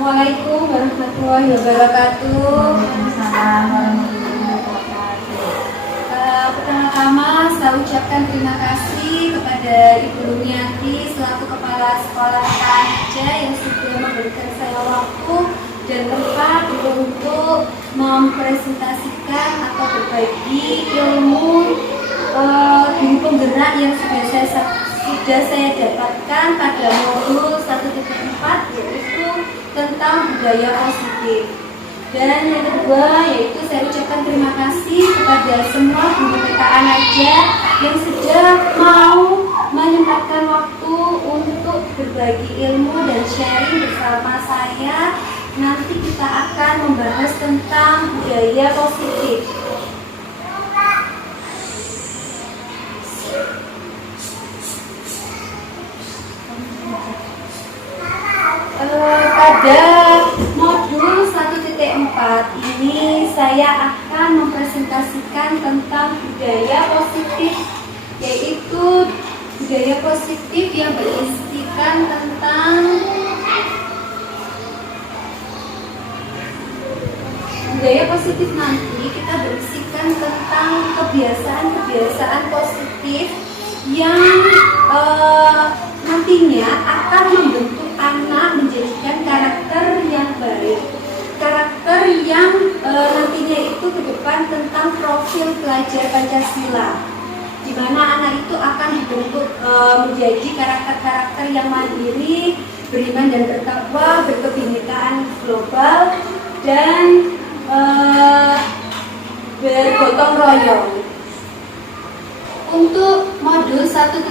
Assalamualaikum warahmatullahi wabarakatuh. Pertama-tama saya ucapkan terima kasih kepada Ibu Lumiati selaku Kepala Sekolah Raja yang sudah memberikan saya waktu dan tempat untuk mempresentasikan atau berbagi ilmu guru penggerak yang sudah saya dapatkan pada modul 1.4, yaitu tentang budaya positif. Dan yang kedua yaitu saya ucapkan terima kasih kepada semua guru PKN aja yang sudah mau menyempatkan waktu untuk berbagi ilmu dan sharing bersama saya. Nanti kita akan membahas tentang budaya positif. Pada modul 1.4 ini saya akan mempresentasikan tentang budaya positif, yaitu budaya positif yang berisikan tentang budaya positif. Nanti kita berisikan tentang kebiasaan-kebiasaan positif yang nantinya akan membentuk anak menjadikan karakter yang baik, karakter yang nantinya itu ke depan tentang profil pelajar Pancasila, di mana anak itu akan dibentuk menjadi karakter-karakter yang mandiri, beriman dan bertakwa, berkebinekaan global, dan bergotong royong. Untuk modul 1.4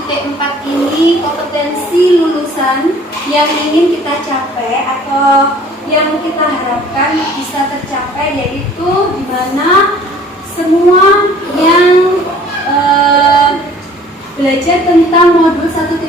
ini, kompetensi lulusan yang ingin kita capai atau yang kita harapkan bisa tercapai, yaitu di mana semua yang belajar tentang modul 1.4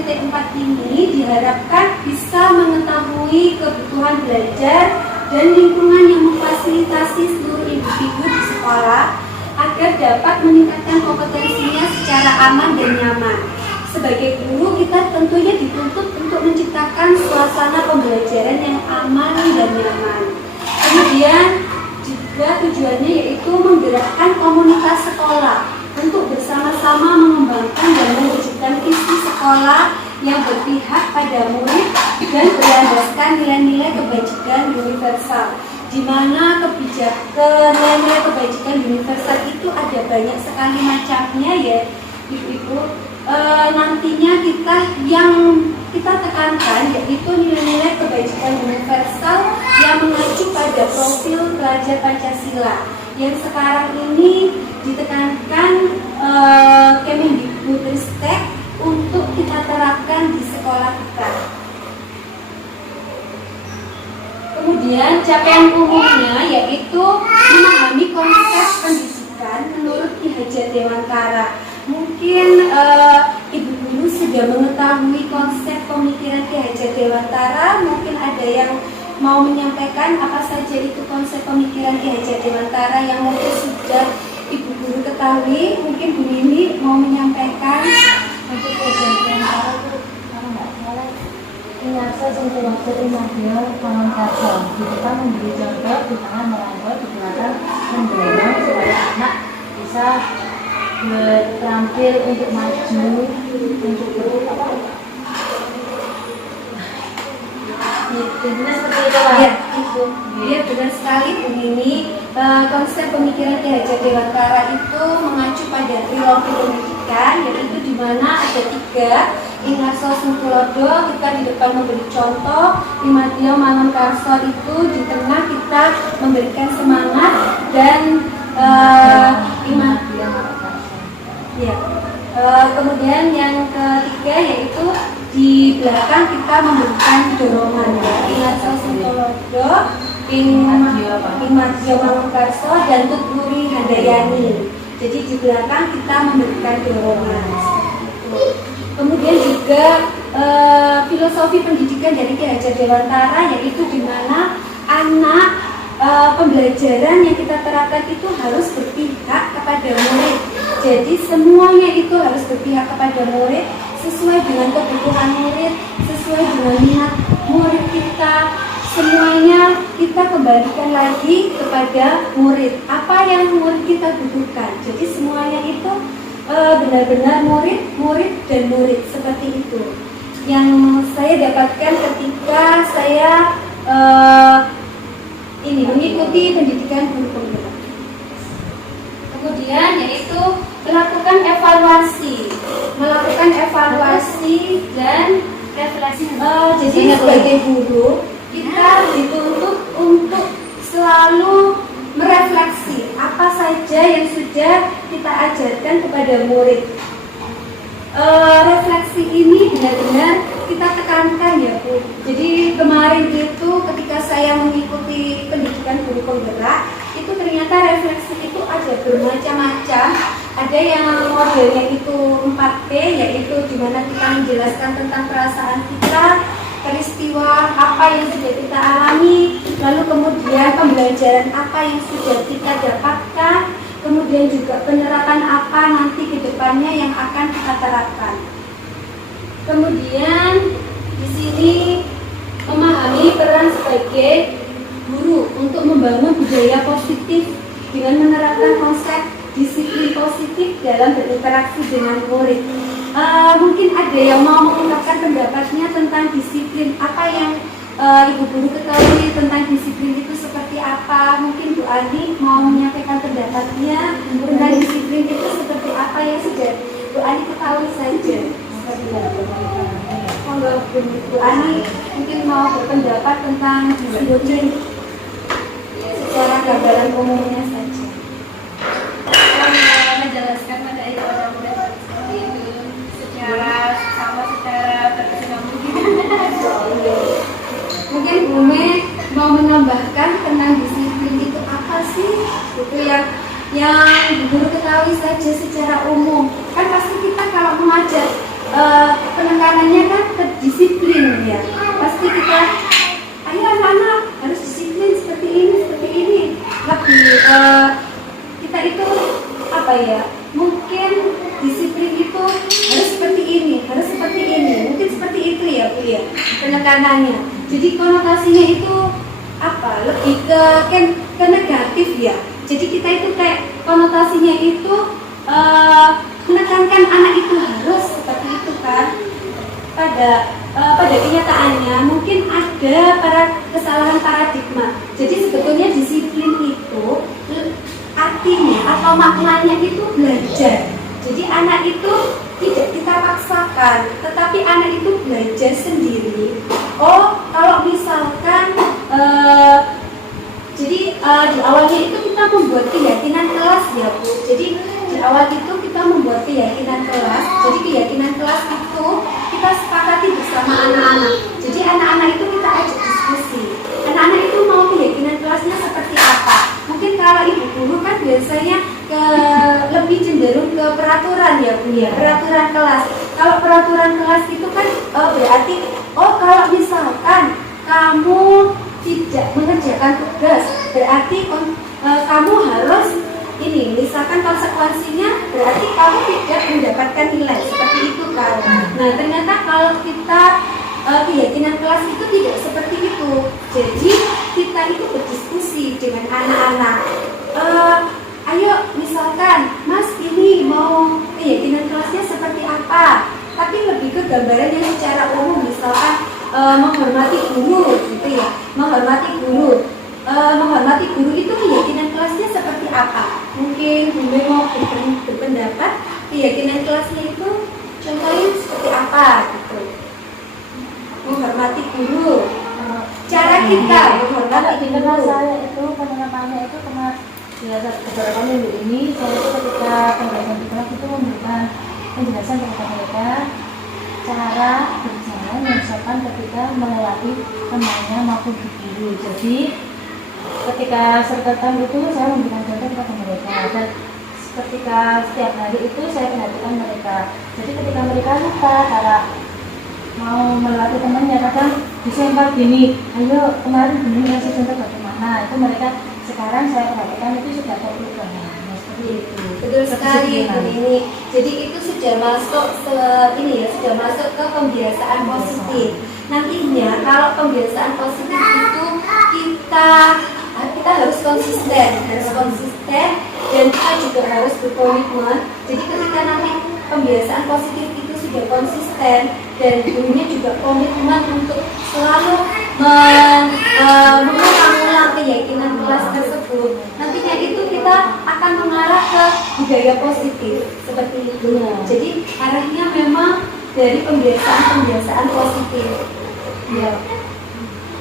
ini diharapkan bisa mengetahui kebutuhan belajar dan lingkungan yang memfasilitasi seluruh individu di sekolah agar dapat meningkatkan kompetensinya secara aman dan nyaman. Sebagai guru, kita tentunya dituntut untuk menciptakan suasana pembelajaran yang aman dan nyaman. Kemudian juga tujuannya yaitu menggerakkan komunitas sekolah untuk bersama-sama mengembangkan dan mewujudkan visi sekolah yang berpihak pada murid dan berlandaskan nilai-nilai kebajikan universal, di mana nilai-nilai kebajikan universal itu ada banyak sekali macamnya ya Ibu-Ibu. Nantinya kita tekankan yaitu nilai-nilai kebajikan universal yang mengacu pada profil pelajar Pancasila yang sekarang ini ditekankan Kemendikbudristek untuk kita terapkan di sekolah kita. Kemudian capaian umumnya yaitu memahami konsep pendidikan menurut Ki Hajar Dewantara. Mungkin Ibu guru sudah mengetahui konsep pemikiran Ki Hajar Dewantara. Mungkin ada yang mau menyampaikan apa saja itu konsep pemikiran Ki Hajar Dewantara yang mungkin sudah Ibu guru ketahui. Mungkin Bu Mimi mau menyampaikan. Untuk Ki Hajar Dewantara itu kalau nggak salah Inarsa Sungkulakso Imadio Pangankarso, di depan memberi contoh, di tangan merangkul, di belakang mendorong supaya anak bisa terampil untuk maju, untuk apa? Intinya seperti itu lah. Ya, Ibu. Ya, benar sekali Bu Mimi. Konsep pemikiran Ki Hajar Dewantara itu mengacu pada trilogi pendidikan, yaitu di mana ada 3. Inarso Sungkulodo kita di depan memberi contoh, Imadio Mangunkarso itu di tengah kita memberikan semangat, dan ya. Kemudian yang ketiga yaitu di belakang kita memberikan dorongan ya. Inarso Sungkulodo, Imadio Mangunkarso, dan Tuturi Handayani. Jadi di belakang kita memberikan dorongan. Kemudian juga filosofi pendidikan dari Ki Hajar Dewantara, yaitu di mana anak pembelajaran yang kita terapkan itu harus berpihak kepada murid. Jadi semuanya itu harus berpihak kepada murid sesuai dengan kebutuhan murid, sesuai dengan minat murid kita, semuanya kita kembalikan lagi kepada murid. Apa yang murid kita butuhkan. Jadi semuanya itu benar-benar murid dan murid, seperti itu. Yang saya dapatkan ketika saya mengikuti pendidikan guru penggerak. Kemudian yaitu melakukan evaluasi dan refleksi. Jadi sebagai guru kita dituntut untuk selalu merefleksi apa saja yang sudah kita ajarkan kepada murid. Refleksi ini benar-benar kita tekankan ya Bu. Jadi kemarin itu ketika saya mengikuti pendidikan guru penggerak, itu ternyata refleksi itu ada bermacam-macam. Ada yang modelnya itu 4P, yaitu dimana kita menjelaskan tentang perasaan kita, peristiwa apa yang sudah kita alami, lalu kemudian pembelajaran apa yang sudah kita dapatkan, kemudian juga penerapan apa nanti ke depannya yang akan kita terapkan. Kemudian di sini memahami peran sebagai guru untuk membangun budaya positif dengan menerapkan konsep disiplin positif dalam berinteraksi dengan murid. Mungkin ada yang mau mengungkapkan pendapatnya tentang disiplin, apa yang Ibu Guru ketahui tentang disiplin itu seperti apa. Mungkin Bu Ani mau menyampaikan pendapatnya tentang disiplin itu seperti apa yang sudah Bu Ani ketahui saja. Kalau Bu Ani mungkin mau berpendapat tentang disiplin secara gambaran umumnya saja. Menjelaskan pada itu orang murid seperti itu secara berkesinambungan. Mungkin Bu Me mau menambahkan tentang disiplin itu apa sih? Itu yang guru ketahui saja secara umum. Kan pasti kita kalau mengajar penekanannya kan ke disiplin ya. Pasti kita, ayo anak-anak harus disiplin seperti ini. Lebih kita itu apa ya? Mungkin disiplin itu harus seperti ini. Mungkin seperti itu ya Bu ya, penekanannya. Jadi konotasinya itu apa? Lebih ke negatif ya. Jadi kita itu kayak konotasinya itu menekankan anak itu harus seperti itu kan. Pada kenyataannya mungkin ada kesalahan paradigma. Jadi sebetulnya disiplin itu artinya atau maknanya itu belajar. Jadi anak itu tidak kita paksakan, tetapi anak itu belajar sendiri. Oh, kalau misalkan di awalnya itu kita membuat keyakinan kelas ya Bu. Jadi di awal itu kita membuat keyakinan kelas. Jadi keyakinan kelas itu kita sepakati bersama anak-anak. Jadi anak-anak itu kita ajak diskusi. Anak-anak itu mau keyakinan kelasnya seperti apa? Mungkin kalau Ibu Guru kan biasanya lebih cenderung ke peraturan ya Bu ya, peraturan kelas. Kalau peraturan kelas itu kan berarti kalau misalkan kamu tidak mengerjakan tugas, berarti kamu harus ini, misalkan konsekuensinya berarti kamu tidak mendapatkan nilai, seperti itu kan. Nah ternyata kalau kita keyakinan kelas itu tidak seperti itu. Jadi kita itu berdiskusi dengan anak-anak. Ayo misalkan Mas ini mau keyakinan kelasnya seperti apa, tapi lebih ke gambaran yang secara umum, misalkan menghormati guru gitu ya. Menghormati guru itu keyakinan kelasnya seperti apa? Mungkin Bunda mau berpendapat keyakinan kelasnya itu contohnya seperti apa gitu. Menghormati guru, cara kita menghormati guru. Saya itu penerapannya itu beberapa minggu ini saya itu ketika pembelajaran di kelas itu memberikan penjelasan kepada mereka cara berjalan yang sopan ketika melewati temannya maupun guru. Jadi ketika serta itu saya memberikan contoh kepada mereka, dan ketika setiap hari itu saya perhatikan mereka. Jadi ketika mereka lupa cara mau melewati temannya, kadang disempar gini, ayo kemarin gini ngasih contoh bagaimana, itu mereka sekarang saya perhatikan itu sudah terperubahan. Nah, seperti Betul sekali Bu Nini. Jadi itu sudah masuk sudah masuk ke pembiasaan positif. Nantinya kalau pembiasaan positif itu kita harus konsisten dan kita juga harus berkomitmen. Jadi ketika nanti pembiasaan positif itu sudah konsisten dan gurunya juga komitmen untuk selalu mengulang keyakinan kelas tersebut, nantinya itu kita akan mengarah ke budaya positif seperti itu. Jadi arahnya memang dari pembiasaan positif. Ya.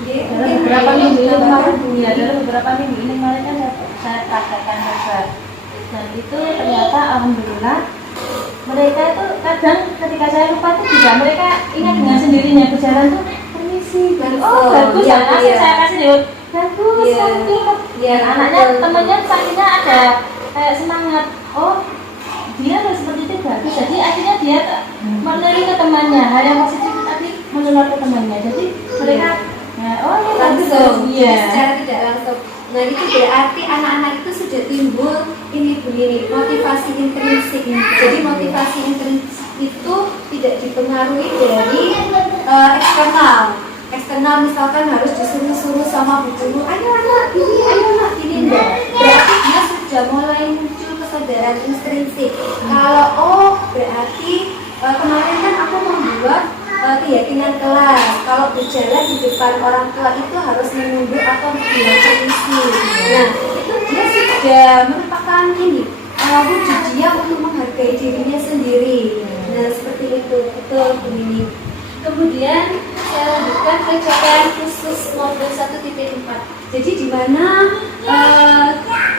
Dalam beberapa minggu ini kemarin kan saya praktekkan juga, dan itu ternyata alhamdulillah mereka itu kadang ketika saya lupa itu juga mereka ingat dengan sendirinya berjalan tuh permisi, bagus ya, saya kasih lewat bagus dan anaknya temennya sakinya ada kayak semangat, dia harus seperti itu bagus, jadi akhirnya dia menulis ke temannya hal yang positif tadi menular ke temannya, jadi mereka langsung, secara tidak langsung. Nah itu berarti anak-anak itu sudah timbul motivasi intrinsik. Jadi motivasi intrinsik itu tidak dipengaruhi dari eksternal misalkan harus disuruh-suruh sama bu guru, ayo anak gini enggak. Berarti dia sudah mulai muncul kesadaran intrinsik. Kalau berarti kemarin kan aku membuat keyakinan kelas kalau berjalan di depan orang tua itu harus menunduk atau bilang permisi. Nah itu dia sudah merupakan wujud dia untuk menghargai dirinya sendiri. Nah seperti itu, betul Bu Nini. Kemudian saya lanjutkan ke capaian khusus modul 1.4. Jadi di mana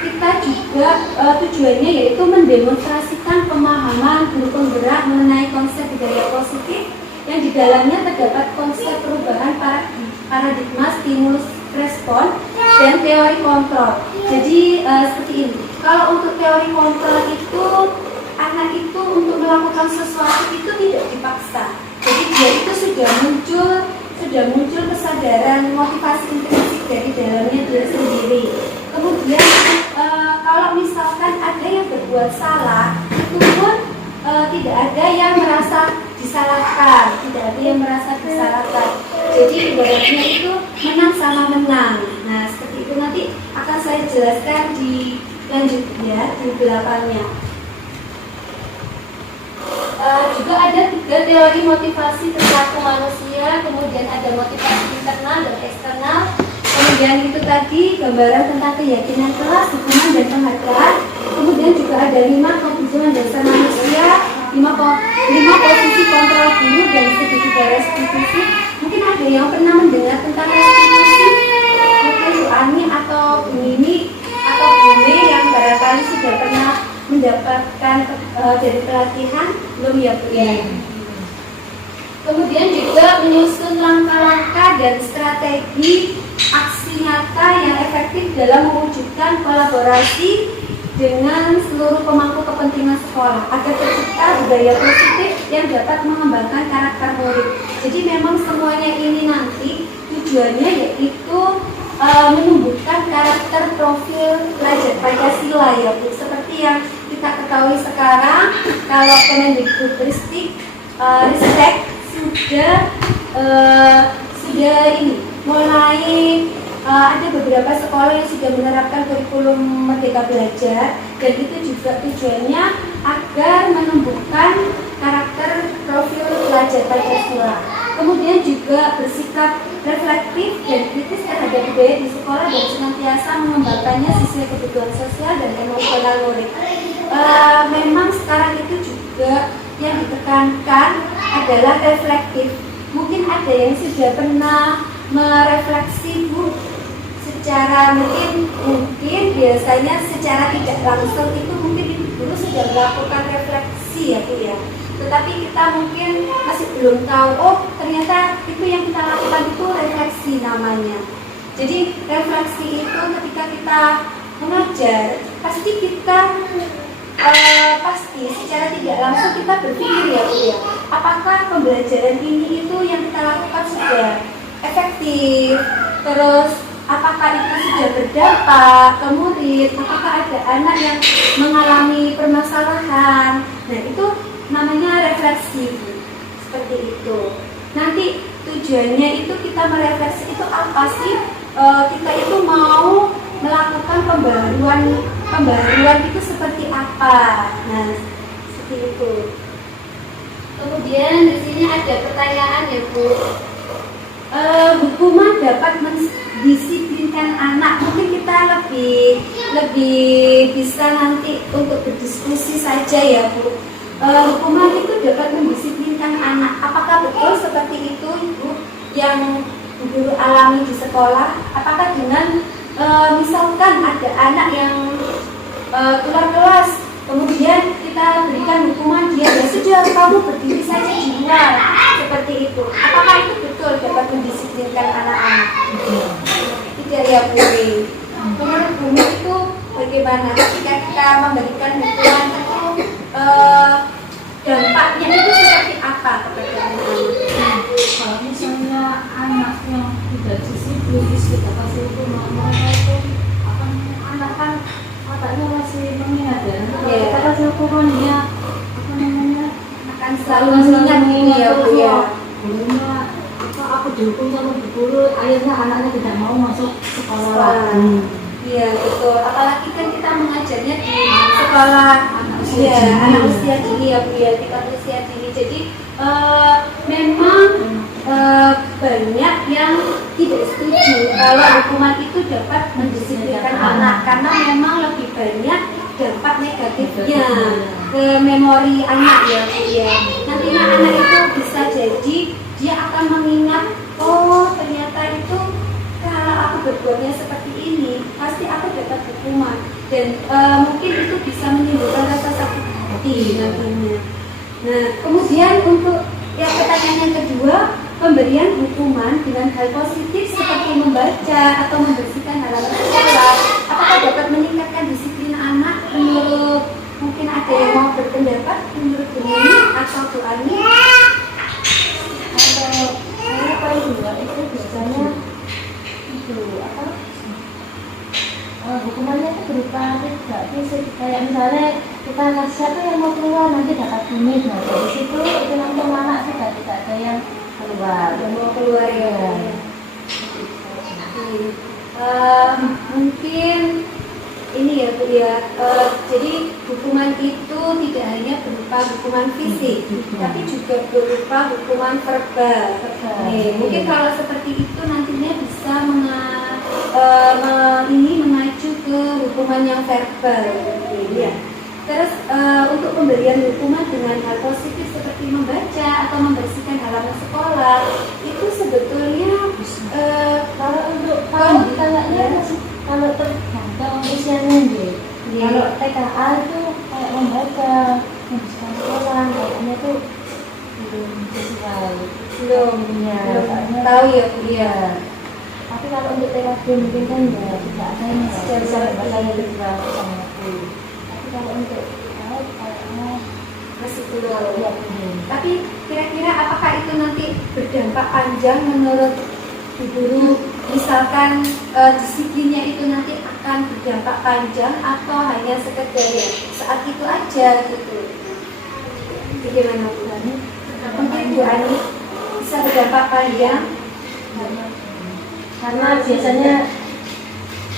kita juga tujuannya yaitu mendemonstrasikan pemahaman guru penggerak mengenai konsep budaya positif yang di dalamnya terdapat konsep perubahan paradigma stimulus respon dan teori kontrol. Jadi seperti ini. Kalau untuk teori kontrol itu anak itu untuk melakukan sesuatu itu tidak dipaksa. Jadi dia itu sudah muncul kesadaran motivasi intrinsik dari dalamnya dia sendiri. Kemudian kalau misalkan ada yang berbuat salah, itu pun tidak ada yang merasa disalahkan. Jadi ibaratnya itu menang sama menang. Nah seperti itu nanti akan saya jelaskan di lanjutnya di belakangnya. Juga ada 3 teori motivasi perilaku manusia, kemudian ada motivasi internal dan eksternal, kemudian itu tadi gambaran tentang keyakinan kelas, dukungan dan penghargaan, kemudian juga ada 5 kebutuhan dasar manusia, 5 posisi kontrol guru dan segitiga restitusi. Mungkin ada yang pernah mendengar tentang restitusi, mungkin Bu Ani atau Bu Nini atau Bu Me yang barangkali sudah pernah mendapatkan dari pelatihan, belum ya Bu ya? Kemudian juga menyusun langkah-langkah dan strategi aksi nyata yang efektif dalam mewujudkan kolaborasi dengan seluruh pemangku kepentingan sekolah agar tercipta budaya positif yang dapat mengembangkan karakter murid. Jadi memang semuanya ini nanti tujuannya yaitu menumbuhkan karakter profil pelajar Pancasila ya Bu. Seperti yang kita ketahui sekarang, kalau Kemendikbudristek sudah mulai ada beberapa sekolah yang sudah menerapkan kurikulum Merdeka Belajar, dan itu juga tujuannya agar menumbuhkan karakter profil pelajar Pancasila. Kemudian juga bersikap reflektif dan kritis terhadap budaya di sekolah dan senantiasa mengembangkannya sesuai kebutuhan sosial dan emosional murid. Memang sekarang itu juga yang ditekankan adalah reflektif. Mungkin ada yang sudah pernah merefleksi Bu, secara mungkin biasanya secara tidak langsung itu mungkin guru sudah melakukan refleksi ya Bu ya. Tetapi kita mungkin masih belum tahu, ternyata itu yang kita lakukan itu refleksi namanya. Jadi refleksi itu ketika kita mengajar, pasti kita pasti secara tidak langsung kita berpikir ya Bu ya, apakah pembelajaran ini itu yang kita lakukan sudah efektif, terus apakah itu sudah berdampak ke murid, apakah ada anak yang mengalami permasalahan. Nah, itu namanya refleksi seperti itu. Nanti tujuannya itu kita merefleksi itu apa sih? Kita itu mau melakukan pembaruan itu seperti apa? Nah, seperti itu. Kemudian di sini ada pertanyaan ya Bu. Hukuman dapat mendisiplinkan anak. Mungkin kita lebih bisa nanti untuk berdiskusi saja ya Bu. Hukuman itu dapat mendisiplinkan anak. Apakah betul seperti itu Ibu yang guru alami di sekolah? Apakah dengan misalkan ada anak yang keluar kelas, kemudian kita berikan hukuman dia, ya sudah kamu berdiri saja di luar, seperti itu. Apakah itu betul dapat mendisiplinkan anak-anak? Tidak ya Bu. Menurut Bu itu bagaimana ketika kita memberikan hukuman itu dampaknya itu seperti apa kepada anak-anak? Kalau misalnya anak yang tidak disiplin, kita kasih hukuman, mereka itu anak kan otaknya masih mengingat ya. Kalau kita kasih hukuman dia Akan selalu mengingat ya Bu ya. Gurunya aku dihukum sama bu guru, akhirnya anaknya tidak mau masuk sekolah lagi. Iya betul. Apalagi kan kita mengajarnya di sekolah anak usia dini ya Bu ya, tingkat usia dini. Jadi memang banyak yang tidak setuju kalau hukuman itu dapat mendisiplinkan anak, karena memang lebih banyak dampak negatifnya ke memori anak ya Bu ya. Nantinya anak itu bisa jadi dia akan mengingat, oh ternyata itu kalau aku berbuatnya seperti ini pasti aku dapat hukuman, dan mungkin itu bisa menimbulkan rasa sakit hati nantinya. Nah, kemudian untuk yang pertanyaan yang kedua, pemberian hukuman dengan hal positif seperti membaca atau membersihkan halaman sekolah, apakah dapat meningkatkan disiplin anak? Menurut, mungkin ada yang mau berpendapat menurut Bu Nini atau Bu Ani? Kalau saya paling juga itu biasanya itu hukumannya itu berupa tidak fisik, kayak misalnya kita kasih siapa yang mau keluar nanti dapat bunyi, nah dari situ itu nanti anak tidak ada yang keluar, Yang mau keluar ya. Mungkin ini ya Bu ya, jadi hukuman itu tidak hanya berupa hukuman fisik, tapi juga berupa hukuman verbal. Mungkin kalau seperti itu nantinya bisa mengacu ke hukuman yang verbal. Ya. Terus untuk pemberian hukuman dengan hal positif seperti membaca atau membersihkan halaman sekolah, itu sebetulnya Kalau untuk kayaknya kalau tergantung usianya nih. Kalau TKA itu kayak membaca, membersihkan sekolah, kayaknya tuh belum sesuai. belum tahu ya Bu ya. Tapi kalau untuk TKB mungkin kan ya tidak ada yang bisa membaca lebih sama aku. Tapi kalau untuk kayaknya Masih belum. ya belum. Tapi kira-kira apakah itu nanti berdampak panjang menurut Bu Guru? Misalkan disiplinnya itu nanti akan berdampak panjang atau hanya sekedar ya saat itu aja gitu? Bagaimana Bu Ani? Mungkin Bu Ani bisa berdampak panjang? Karena biasanya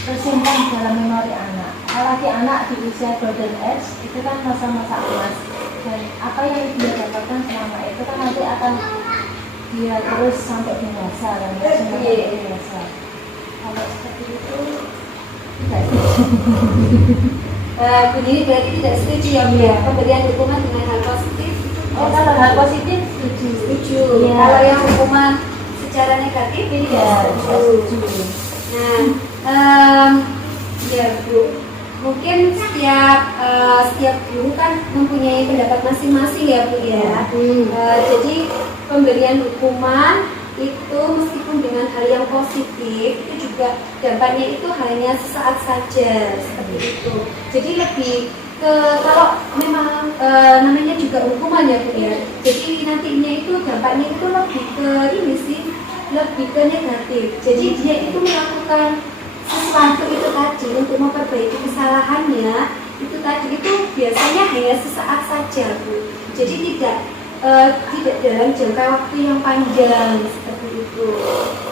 tersimpan dalam memori anak. Apalagi anak di usia golden age itu kan masa-masa emas, dan apa yang dia dapatkan selama itu kan nanti akan dia terus sampai dewasa dan sampai dewasa. Kalau seperti itu tidak Bu Nini berarti tidak setuju ya Bu ya, pemberian hukuman dengan hal positif? Oh, kalau hal positif setuju. Setuju. Ya. Kalau yang hukuman secara negatif ini Ya, tidak setuju. Nah, ya Bu, mungkin setiap guru kan mempunyai pendapat masing-masing ya Bu ya. Jadi pemberian hukuman itu meskipun dengan hal yang positif itu juga dampaknya itu hanya sesaat saja seperti itu. Jadi lebih ke kalau memang namanya juga hukuman ya Bu ya. Jadi nantinya itu dampaknya itu lebih ke ini sih, lebih ke negatif. Jadi dia itu melakukan sesuatu itu tadi untuk memperbaiki kesalahannya itu tadi itu biasanya hanya sesaat saja, Bu. Jadi tidak dalam jangka waktu yang panjang seperti itu.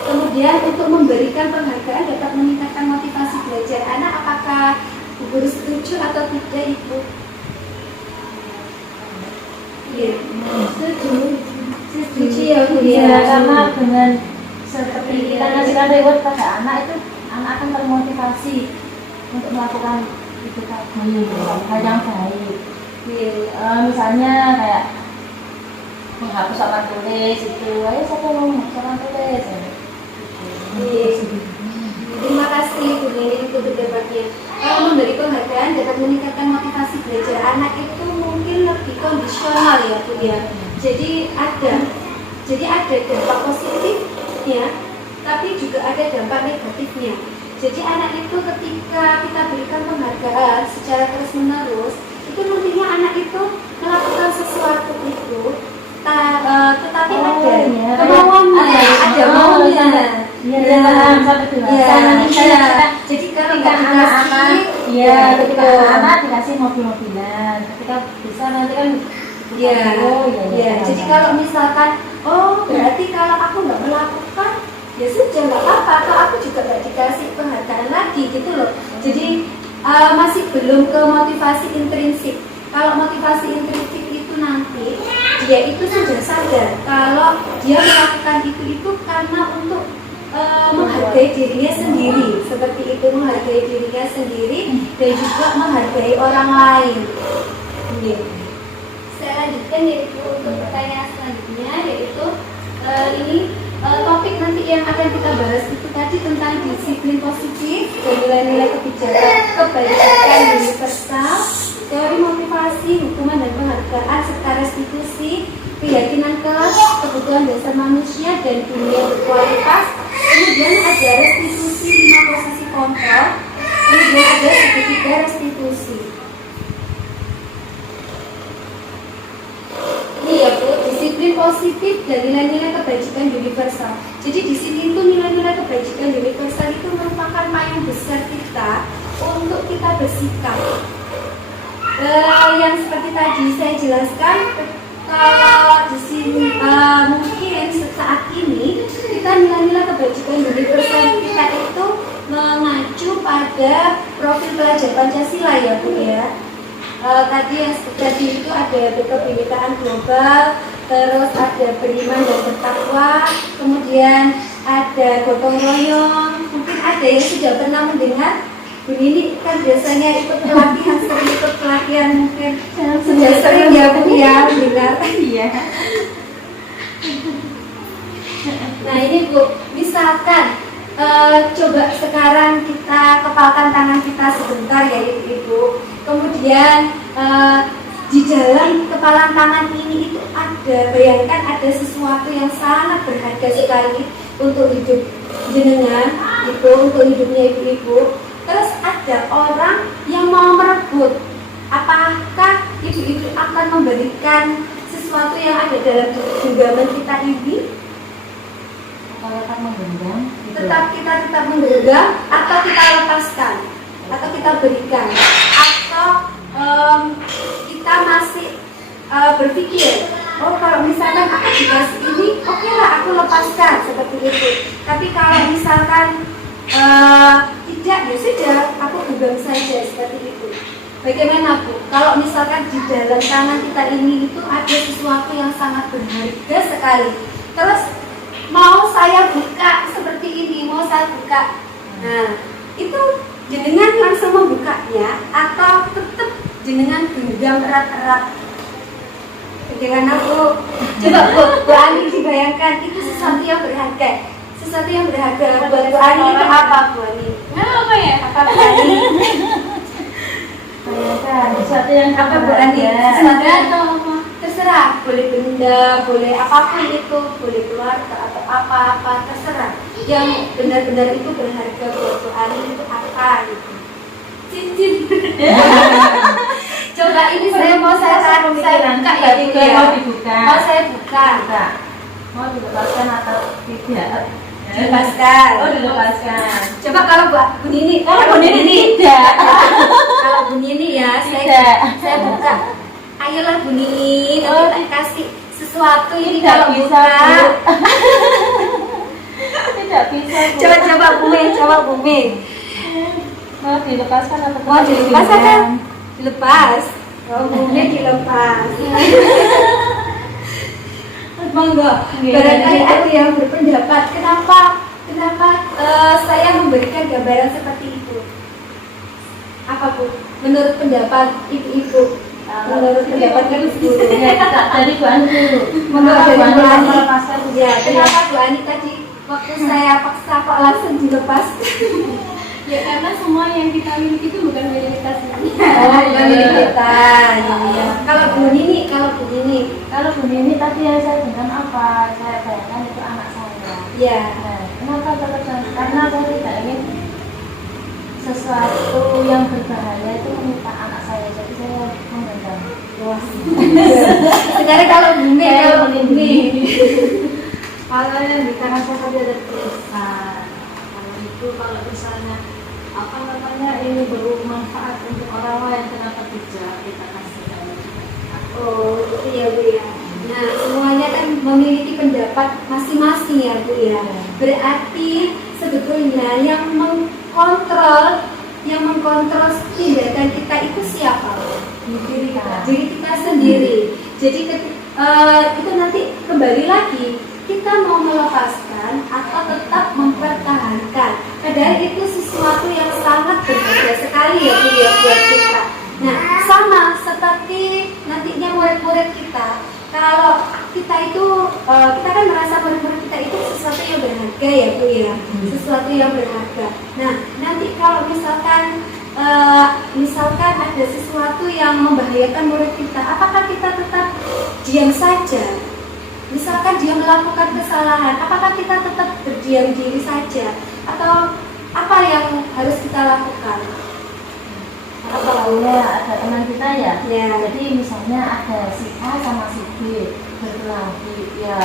Kemudian untuk memberikan penghargaan dapat meningkatkan motivasi belajar anak. Apakah Bu Guru setuju atau tidak, Ibu? Iya, setuju. Setuju ya, Bu ya. Ya, karena dengan seperti kita ngasihkan reward pada anak itu anak akan termotivasi untuk melakukan itu tadi hal yang baik. Misalnya kayak menghapus papan tulis itu, ayo siapa mau menghapus papan tulis? Terima kasih Bu Nini untuk berdebatnya. Kalau memberi penghargaan dapat meningkatkan motivasi belajar anak itu mungkin lebih kondisional ya, Bu ya. Jadi ada dampak positifnya, tapi juga ada dampak negatifnya. Jadi anak itu ketika kita berikan penghargaan secara terus menerus, itu nantinya anak itu melakukan sesuatu itu, tetapi ada kemauannya, ada maunya. Jadi ketika anak-anak, ketika anak dikasih mobil-mobilan, ketika bisa nanti kan. Jadi kalau misalkan, berarti kalau aku nggak melakukan, ya sudah nggak apa-apa, atau aku juga nggak dikasih penghargaan lagi gitu loh. Jadi masih belum ke motivasi intrinsik. Kalau motivasi intrinsik itu nanti dia itu sudah sadar kalau dia melakukan itu karena untuk menghargai dirinya sendiri, seperti itu, menghargai dirinya sendiri dan juga menghargai orang lain. Saya lanjutkan yaitu untuk pertanyaan selanjutnya, yaitu ini topik nanti yang akan kita bahas itu tadi tentang disiplin positif dan nilai-nilai kebijakan universal, teori motivasi, hukuman dan penghargaan serta restitusi, keyakinan kelas, kebutuhan dasar manusia dan dunia berkualitas. Kemudian ada restitusi 5 posisi kontrol, kemudian ada segitiga restitusi. Iya Bu, disiplin positif dan nilai-nilai kebajikan universal. Jadi di sini itu nilai-nilai kebajikan universal itu merupakan payung besar kita untuk kita bersikap. Yang seperti tadi saya jelaskan, kalau di sini mungkin saat ini kita nilai-nilai kebajikan universal kita itu mengacu pada profil pelajar Pancasila ya Bu ya. Tadi itu ada kebinekaan global, terus ada beriman dan bertakwa, kemudian ada gotong royong. Mungkin ada yang sudah pernah mendengar. Bu Nini kan biasanya sering ikut pelatihan, mungkin sudah sering ya Bu ya mendengar. Iya. Nah ini Bu, misalkan coba sekarang kita kepalkan tangan kita sebentar ya Ibu. Kemudian di dalam kepalan tangan ini itu ada, bayangkan ada sesuatu yang sangat berharga sekali untuk hidup jenengan, itu untuk hidupnya ibu-ibu. Terus ada orang yang mau merebut. Apakah ibu-ibu akan memberikan sesuatu yang ada dalam genggaman kita ini? Tetap menggenggam, Tetap menggenggam, atau kita lepaskan, atau kita berikan, atau kita masih berpikir, kalau misalkan aku dikasih ini, oke lah aku lepaskan seperti itu. Tapi kalau misalkan tidak, ya sudah aku genggam saja seperti itu. Bagaimana Bu? Kalau misalkan di dalam tangan kita ini itu ada sesuatu yang sangat berharga sekali, terus mau saya buka seperti ini, mau saya buka, nah itu jenengan langsung membukanya atau tetap jenengan genggam erat-erat? Bagaimana Bu? Coba Bu Ani dibayangkan, itu sesuatu yang berharga. Sesuatu yang berharga buat Bu Ani itu apa Bu Ani? Apa ya? Apa Bu Ani? bayangkan sesuatu yang Apa Bu Ani? Sesuatu atau apa? Terserah, boleh benda, boleh apapun itu, boleh keluarga atau apa-apa, terserah. Yang benar-benar itu berharga buat Bu Ani itu apa gitu? Cincin. Coba ini saya buka ya Bu ya. mau dibuka. Mau saya buka. mau dilepaskan atau tidak? Dilepaskan. Oh, dilepaskan. Coba kalau Bu Nini, Bu Nini tidak. Kalau Bu Nini ya, Tidak. saya buka. Ayolah Bu Nini, Oh, nanti kita kasih sesuatu ini Tidak kalau bisa, buka. Bu. Tidak bisa, Bu. Coba Bu Mei. Mau dilepaskan atau Mau dilepas tidak? kan? Dilepas. Oh, Bu Mei dilepas. Monggo. Barangkali ada yang berpendapat kenapa saya memberikan gambaran seperti itu. Apa Bu? Menurut pendapat ibu-ibu? Menurut pendapat ibu-ibu? Ya, tadi Bu Ani dulu. Menurut Bu Ani Ani melepaskan? ya, kenapa Bu Ani tadi waktu saya paksa kok langsung dilepas? Ya karena semua yang kita miliki itu bukan milik kita sendiri. Oh, bukan milik kita. Ya. Kalau Bu Nini, Kalau Bu Nini tadi yang saya dengar apa? Saya bayangkan itu anak saya. ya. Nah, kenapa terkesan? Karena saya tidak ingin sesuatu yang berbahaya itu menimpa anak saya. Jadi saya menggenggam. Sekarang kalau Bu Mei, Saya kalau Bu Mei. melindungi. Kalau yang di tangan saya tadi ada tulisan. Kalau itu kalau misalnya apa namanya ini bermanfaat untuk orang lain, kenapa tidak kita kasih tahu? Oh, itu ya Bu ya. Nah, semuanya kan memiliki pendapat masing-masing ya Bu ya. Berarti sebetulnya yang mengkontrol tindakan kita itu siapa? Diri kita. Diri kita sendiri. Jadi itu nanti kembali lagi kita mau melepaskan atau tetap mempertahankan. Padahal itu sesuatu yang sangat berharga sekali ya Bu ya buat kita. Nah, sama seperti nantinya murid-murid kita. Kalau kita itu, kita kan merasa murid-murid kita itu sesuatu yang berharga ya Bu ya, sesuatu yang berharga. Nah, nanti kalau misalkan ada sesuatu yang membahayakan murid kita, apakah kita tetap diam saja? Misalkan dia melakukan kesalahan, apakah kita tetap berdiam diri saja? Atau apa yang harus kita lakukan? Apalagi ada teman kita ya. Ya. Jadi misalnya ada si A sama si B berkelahi, ya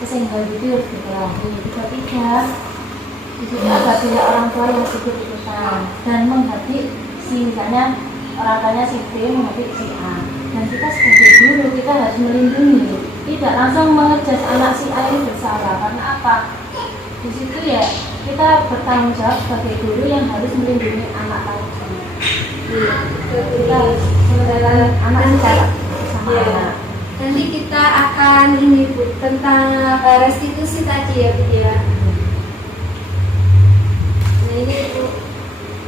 kesenggol gitu berkelahi. Tiba-tiba di situ apabila orang tua yang ikut ikutan dan menghati si misalnya orang tuanya si B menghati si A, dan kita sebagai guru kita harus melindungi, tidak langsung mengejas anak si A ini bersalah. Karena apa? Di situ ya kita bertanggung jawab sebagai guru yang harus melindungi anak tadi. Kita sebenarnya anak secara sama Ya. anak. Nanti kita akan ini Bu tentang restitusi tadi ya Bu ya. Nah ini Bu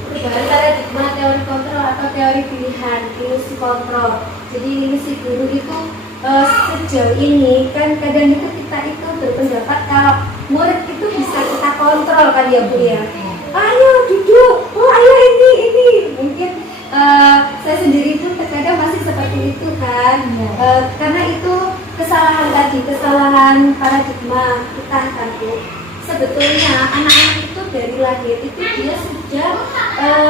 perubahan paradigma teori kontrol atau teori pilihan, ilusi kontrol. Jadi ilusi guru itu sejauh ini kan kadang itu kita itu berpendapat kalau murid itu bisa kita kontrol kan ya Bu ya. Ayo duduk, oh ayo ini mungkin saya sendiri pun terkadang masih seperti itu kan. Karena itu kesalahan paradigma kita kan Bu. Sebetulnya anak-anak itu dari lahir itu dia sudah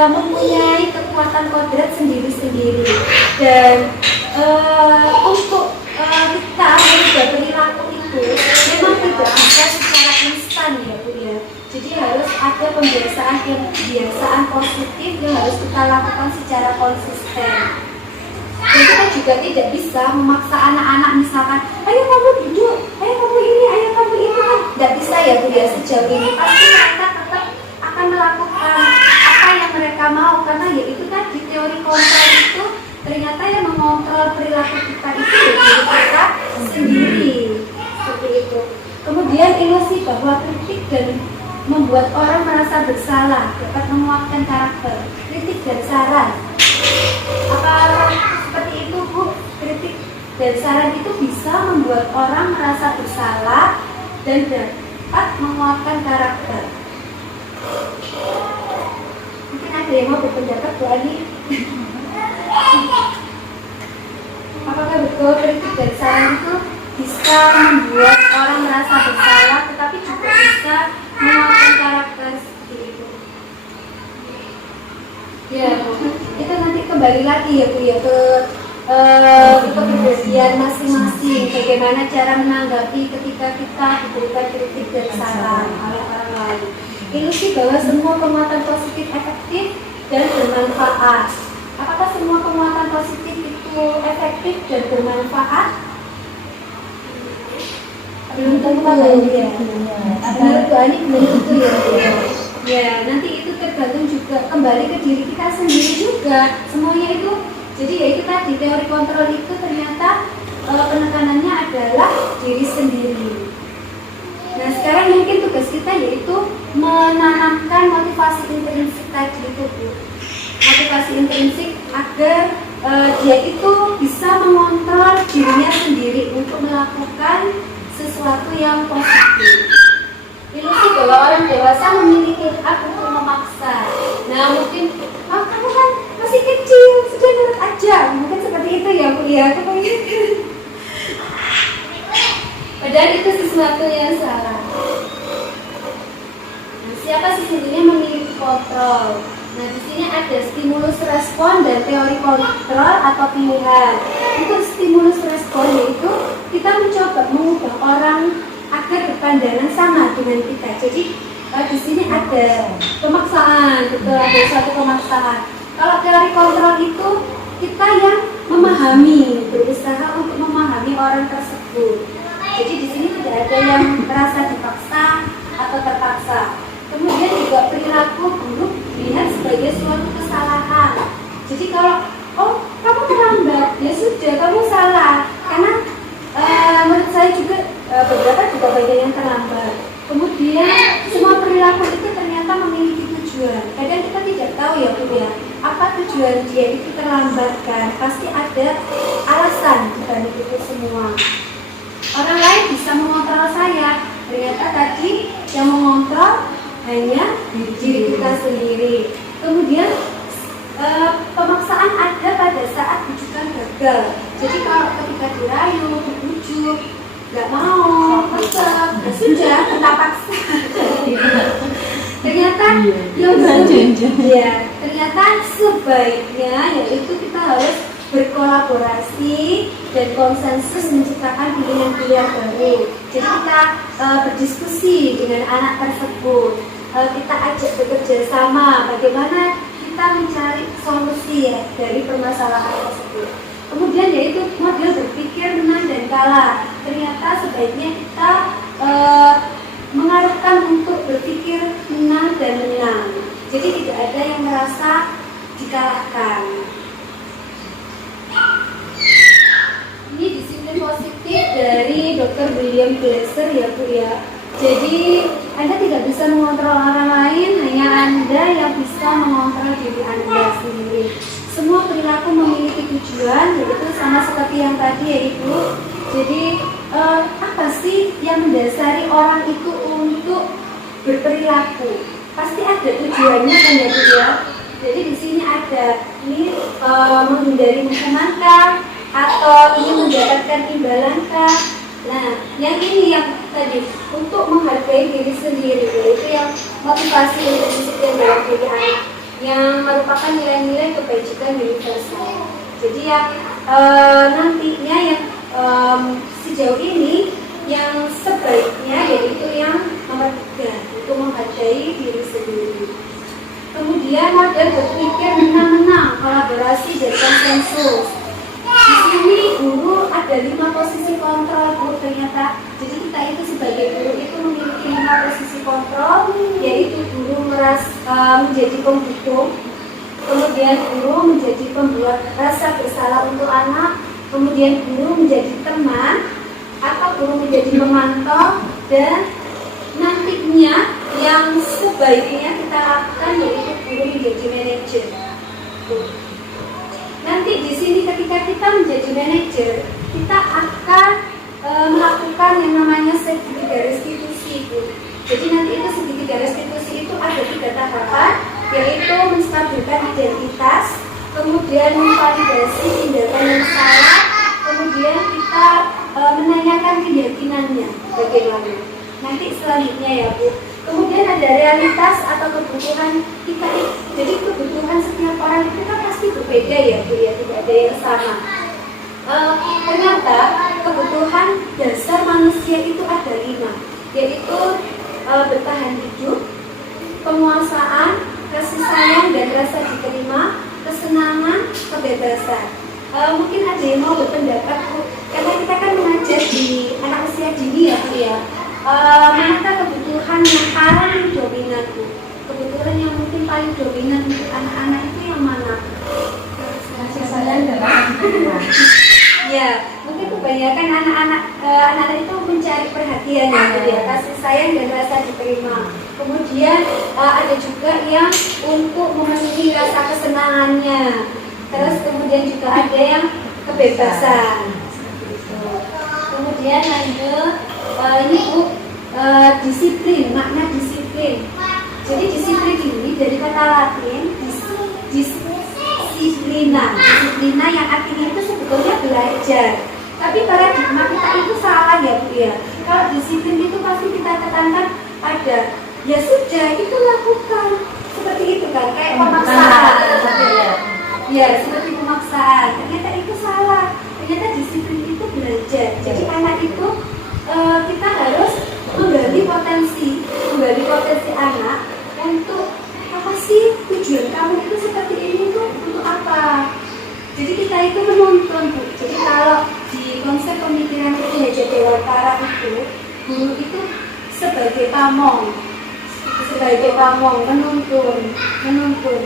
mempunyai kekuatan kodrat sendiri-sendiri, dan untuk kita merubah perilaku itu memang tidak bisa secara instan ya Bu ya. Jadi harus ada kebiasaan positif yang harus kita lakukan secara konsisten. Dan kita juga tidak bisa memaksa anak-anak misalkan, ayo kamu duduk, ayo kamu ini, ayo kamu itu kan tidak bisa ya Bu ya sejauh ini. Pasti mereka tetap akan melakukan apa yang mereka mau, karena ya itu tadi teori kontrol itu ternyata yang mengontrol perilaku kita itu ya diri kita sendiri seperti itu. Kemudian ilusi bahwa kritik dan membuat orang merasa bersalah dapat menguatkan karakter. Kritik dan saran, apa seperti itu Bu? Kritik dan saran itu bisa membuat orang merasa bersalah dan dapat menguatkan karakter. Mungkin ada yang mau berpendapat Bu Ani? Apakah betul kritik dan saran itu bisa membuat orang merasa bersalah tetapi juga bisa menguatkan karakter seperti itu? Ya Bu, itu nanti kembali lagi ya Bu ya ke kepribadian masing-masing, bagaimana cara menanggapi ketika kita diberikan kritik dan saran oleh orang lain. Ilusi bahwa semua penguatan positif efektif dan bermanfaat. Apakah semua penguatan positif itu efektif dan bermanfaat? Belum tentu ya. Menurut Bu Ani belum tentu ya. Ya, nanti itu tergantung juga kembali ke diri kita sendiri juga. Semuanya itu, jadi ya itu tadi teori kontrol itu ternyata penekanannya adalah diri sendiri. Nah, sekarang mungkin tugas kita yaitu menanamkan motivasi intrinsik tadi itu, Bu. Motivasi intrinsik agar dia itu bisa mengontrol dirinya sendiri untuk melakukan sesuatu yang positif. Ilusi bahwa orang dewasa memiliki hak untuk memaksa. Nah, mungkin kamu kan masih kecil, sudah nurut aja. Mungkin seperti itu ya, Bu ya. Padahal itu sesuatu yang salah. Nah, siapa sih sebenarnya memiliki kontrol? Nah, di sini ada stimulus respon dan teori kontrol atau pilihan. Untuk stimulus respon yaitu kita mencoba mengubah orang agar berpandangan sama dengan kita. Jadi di sini ada pemaksaan, betul, ada suatu pemaksaan. Kalau teori kontrol itu kita yang memahami, berusaha untuk memahami orang tersebut. Jadi di sini tidak ada yang merasa dipaksa atau terpaksa. Kemudian juga perilaku buruk dilihat sebagai suatu kesalahan. Jadi kalau kamu terlambat, ya sudah kamu salah. Karena menurut saya juga beberapa juga banyak yang terlambat. Kemudian semua perilaku itu ternyata memiliki tujuan. Kadang kita tidak tahu ya Bu ya, apa tujuan dia itu terlambat kan. Pasti ada alasan dibalik itu semua. Orang lain bisa mengontrol saya. Ternyata tadi yang mengontrol hanya diri kita sendiri. Kemudian pemaksaan ada pada saat bujukan gagal. Jadi kalau ketika dirayu, dibujuk, nggak mau, tetap, ya sudah, kita paksa. Ternyata ternyata sebaiknya yaitu kita harus berkolaborasi dan konsensus menciptakan pilihan-pilihan baru. Jadi kita berdiskusi dengan anak tersebut, kita ajak bekerja sama bagaimana kita mencari solusi ya dari permasalahan tersebut. Kemudian yaitu model berpikir menang dan kalah. Ternyata sebaiknya kita mengarahkan untuk berpikir menang dan menang. Jadi tidak ada yang merasa dikalahkan. Ini disiplin positif dari Dr. William Glasser ya Bu ya. Jadi Anda tidak bisa mengontrol orang lain, hanya Anda yang bisa mengontrol diri Anda sendiri. Semua perilaku memiliki tujuan, yaitu sama seperti yang tadi ya Ibu. Jadi apa sih yang mendasari orang itu untuk berperilaku? Pasti ada tujuannya kan ya Bu ya. Jadi di sini ada ini menghindari hukuman kah, atau ingin mendapatkan imbalan kah? Nah, yang ini yang tadi untuk menghargai diri sendiri, yaitu yang motivasi intrinsik yang dalam diri anak, yang merupakan nilai-nilai kebajikan universal. Jadi yang nantinya yang sejauh ini yang sebaiknya yaitu yang nomor 3, untuk menghargai diri sendiri. Kemudian model berpikir menang-menang, kolaborasi dan konsensus. Di sini guru ada 5 posisi kontrol Bu ternyata. Jadi kita itu sebagai guru itu memiliki 5 posisi kontrol, yaitu guru menjadi pembutuh, kemudian guru menjadi pembuat rasa bersalah untuk anak, kemudian guru menjadi teman, atau guru menjadi pemantau, dan nantinya yang sebaiknya kita lakukan yaitu guru menjadi manajer. Nanti di sini ketika kita menjadi manajer, kita akan melakukan yang namanya segitiga restitusi Bu. Jadi nanti itu segitiga restitusi itu ada 3 tahapan, yaitu menstabilkan identitas, kemudian memvalidasi tindakan yang salah, kemudian kita menanyakan keyakinannya bagaimana. Nanti selanjutnya ya Bu. Kemudian ada realitas atau kebutuhan kita. Jadi kebutuhan setiap orang itu kan pasti berbeda ya Bu ya, tidak ada yang sama. Ternyata kebutuhan dasar manusia itu ada 5, yaitu bertahan hidup, penguasaan, kasih sayang dan rasa diterima, kesenangan, kebebasan. Mungkin ada yang mau berpendapat, Bu, karena kita kan mengajar di anak usia dini ya, Bu ya. Manakah kebutuhan yang paling dominan, Bu? Kebutuhan yang mungkin paling dominan untuk anak-anak itu yang mana? Kasih sayang dan rasa diterima. Ya, mungkin kebanyakan anak-anak itu mencari perhatian ya, Bu ya, kasih sayang dan rasa diterima. Kemudian ada juga yang untuk memenuhi rasa kesenangannya. Terus kemudian juga ada yang kebebasan. Kemudian lanjut, ini Bu, disiplin, makna disiplin. Jadi disiplin ini dari kata Latin disiplina yang artinya itu sebetulnya belajar. Tapi paradigma kita itu salah ya, Bu ya. Kalau disiplin itu pasti kita tekankan pada ya sudah itu lakukan seperti itu kan, kayak pemaksaan. Ya, seperti pemaksaan. Ternyata itu salah. Ternyata disiplin itu belajar. Jadi anak itu kita harus menggali potensi anak untuk apa sih tujuan kamu itu seperti ini tuh untuk apa? Jadi kita itu menuntun, Bu. Jadi kalau di konsep pemikiran itu Haja Dewantara itu, guru itu sebagai pamong, menuntun.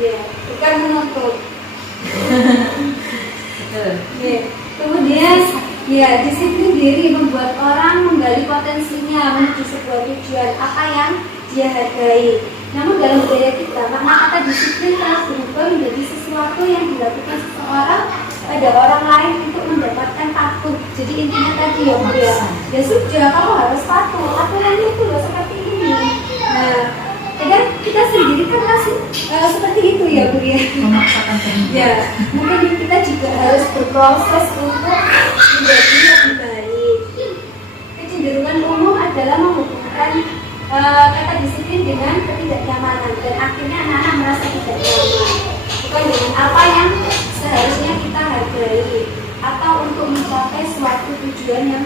Ya, bukan menuntut. Ya. Kemudian, ya disiplin diri membuat orang menggali potensinya menuju sebuah tujuan apa yang dia hargai. Namun dalam budaya kita, makna kata disiplin telah berubah menjadi sesuatu yang dilakukan seseorang pada orang lain untuk mendapatkan patuh. Jadi intinya tadi ya, Bu ya sudah kamu harus patuh. Aturannya itu loh seperti ini. Nah, kadang kita sendiri kan masih seperti itu ya, Bu ya. Memaksakan kehendak. Ya, mungkin kita juga harus berproses untuk menjadi lebih baik. Kecenderungan umum adalah menghubungkan kata disiplin dengan ketidaknyamanan dan akhirnya anak-anak merasa tidak nyaman, bukan dengan apa yang seharusnya kita hargai atau untuk mencapai suatu tujuan yang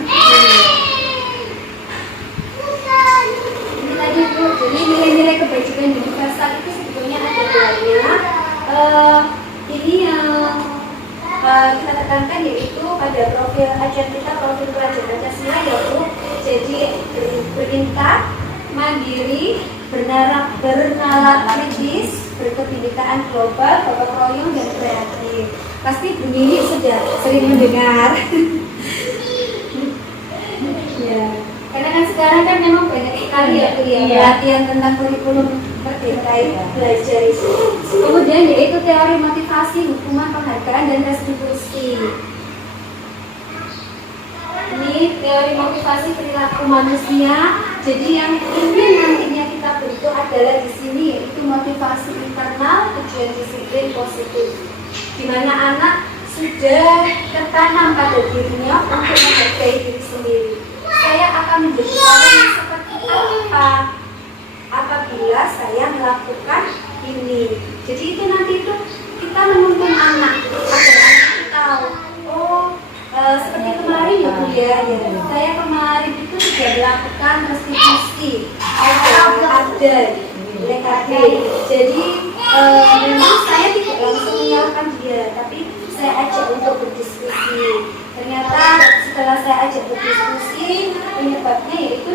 ini tadi, Bu. Jadi nilai-nilai kebajikan universal itu sebetulnya ada banyak. Ini yang kita tekankan yaitu pada profil ajar kita, profil pelajar Pancasila ya, Bu. Jadi berintak, mandiri, bernalar kritis, berkebinekaan global, gotong royong dan kreatif. Pasti Bu Nini sudah sering mendengar. Ya, karena kan sekarang kan memang banyak sekali ya, Bu ya, pelatihan tentang kurikulum merdeka belajar itu. Kemudian yaitu teori motivasi, hukuman, penghargaan dan restitusi. Ini teori motivasi perilaku manusia. Jadi yang ingin nantinya kita bentuk adalah di sini yaitu motivasi internal, tujuan disiplin positif, di mana anak sudah tertanam pada dirinya untuk menghargai diri sendiri. Saya akan menjadi orang yang seperti apa apabila saya melakukan ini. Jadi itu nanti itu kita menuntun anak agar anak itu tahu, seperti kemarin ya, Bu ya, saya kemarin itu sudah melakukan restitusi ada LKD. Jadi memang saya tidak langsung menyalahkan dia, tapi saya ajak untuk berdiskusi. Ternyata setelah saya ajak berdiskusi, penyebabnya yaitu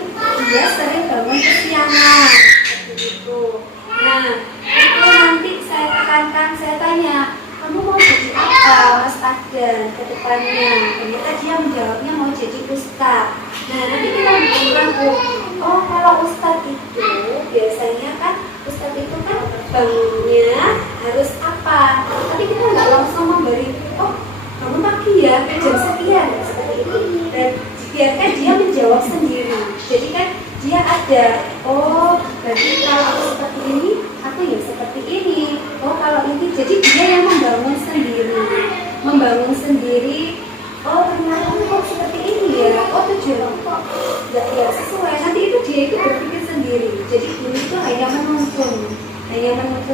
dia sering bangun kesiangan seperti itu. Nah, itu nanti saya tekankan, saya tanya, kamu mau jadi apa, Mas Adan, ke depannya? Ternyata dia menjawabnya mau jadi ustaz. Nah, nanti kita bilang, oh kalau ustaz itu biasanya kan ustaz itu kan bangunnya harus apa? Tapi kita nggak langsung memberi, oh kamu pagi ya jam sekian seperti itu. Dan biarkan dia menjawab sendiri. Jadi kan dia ada, oh berarti kalau aku seperti ini, aku ya seperti ini. Oh kalau ini, jadi dia yang membangun sendiri. Oh ternyata kok seperti ini ya. Oh tujuan kok nggak ya sesuai. Nanti itu dia itu berpikir sendiri. Jadi guru itu hanya menuntun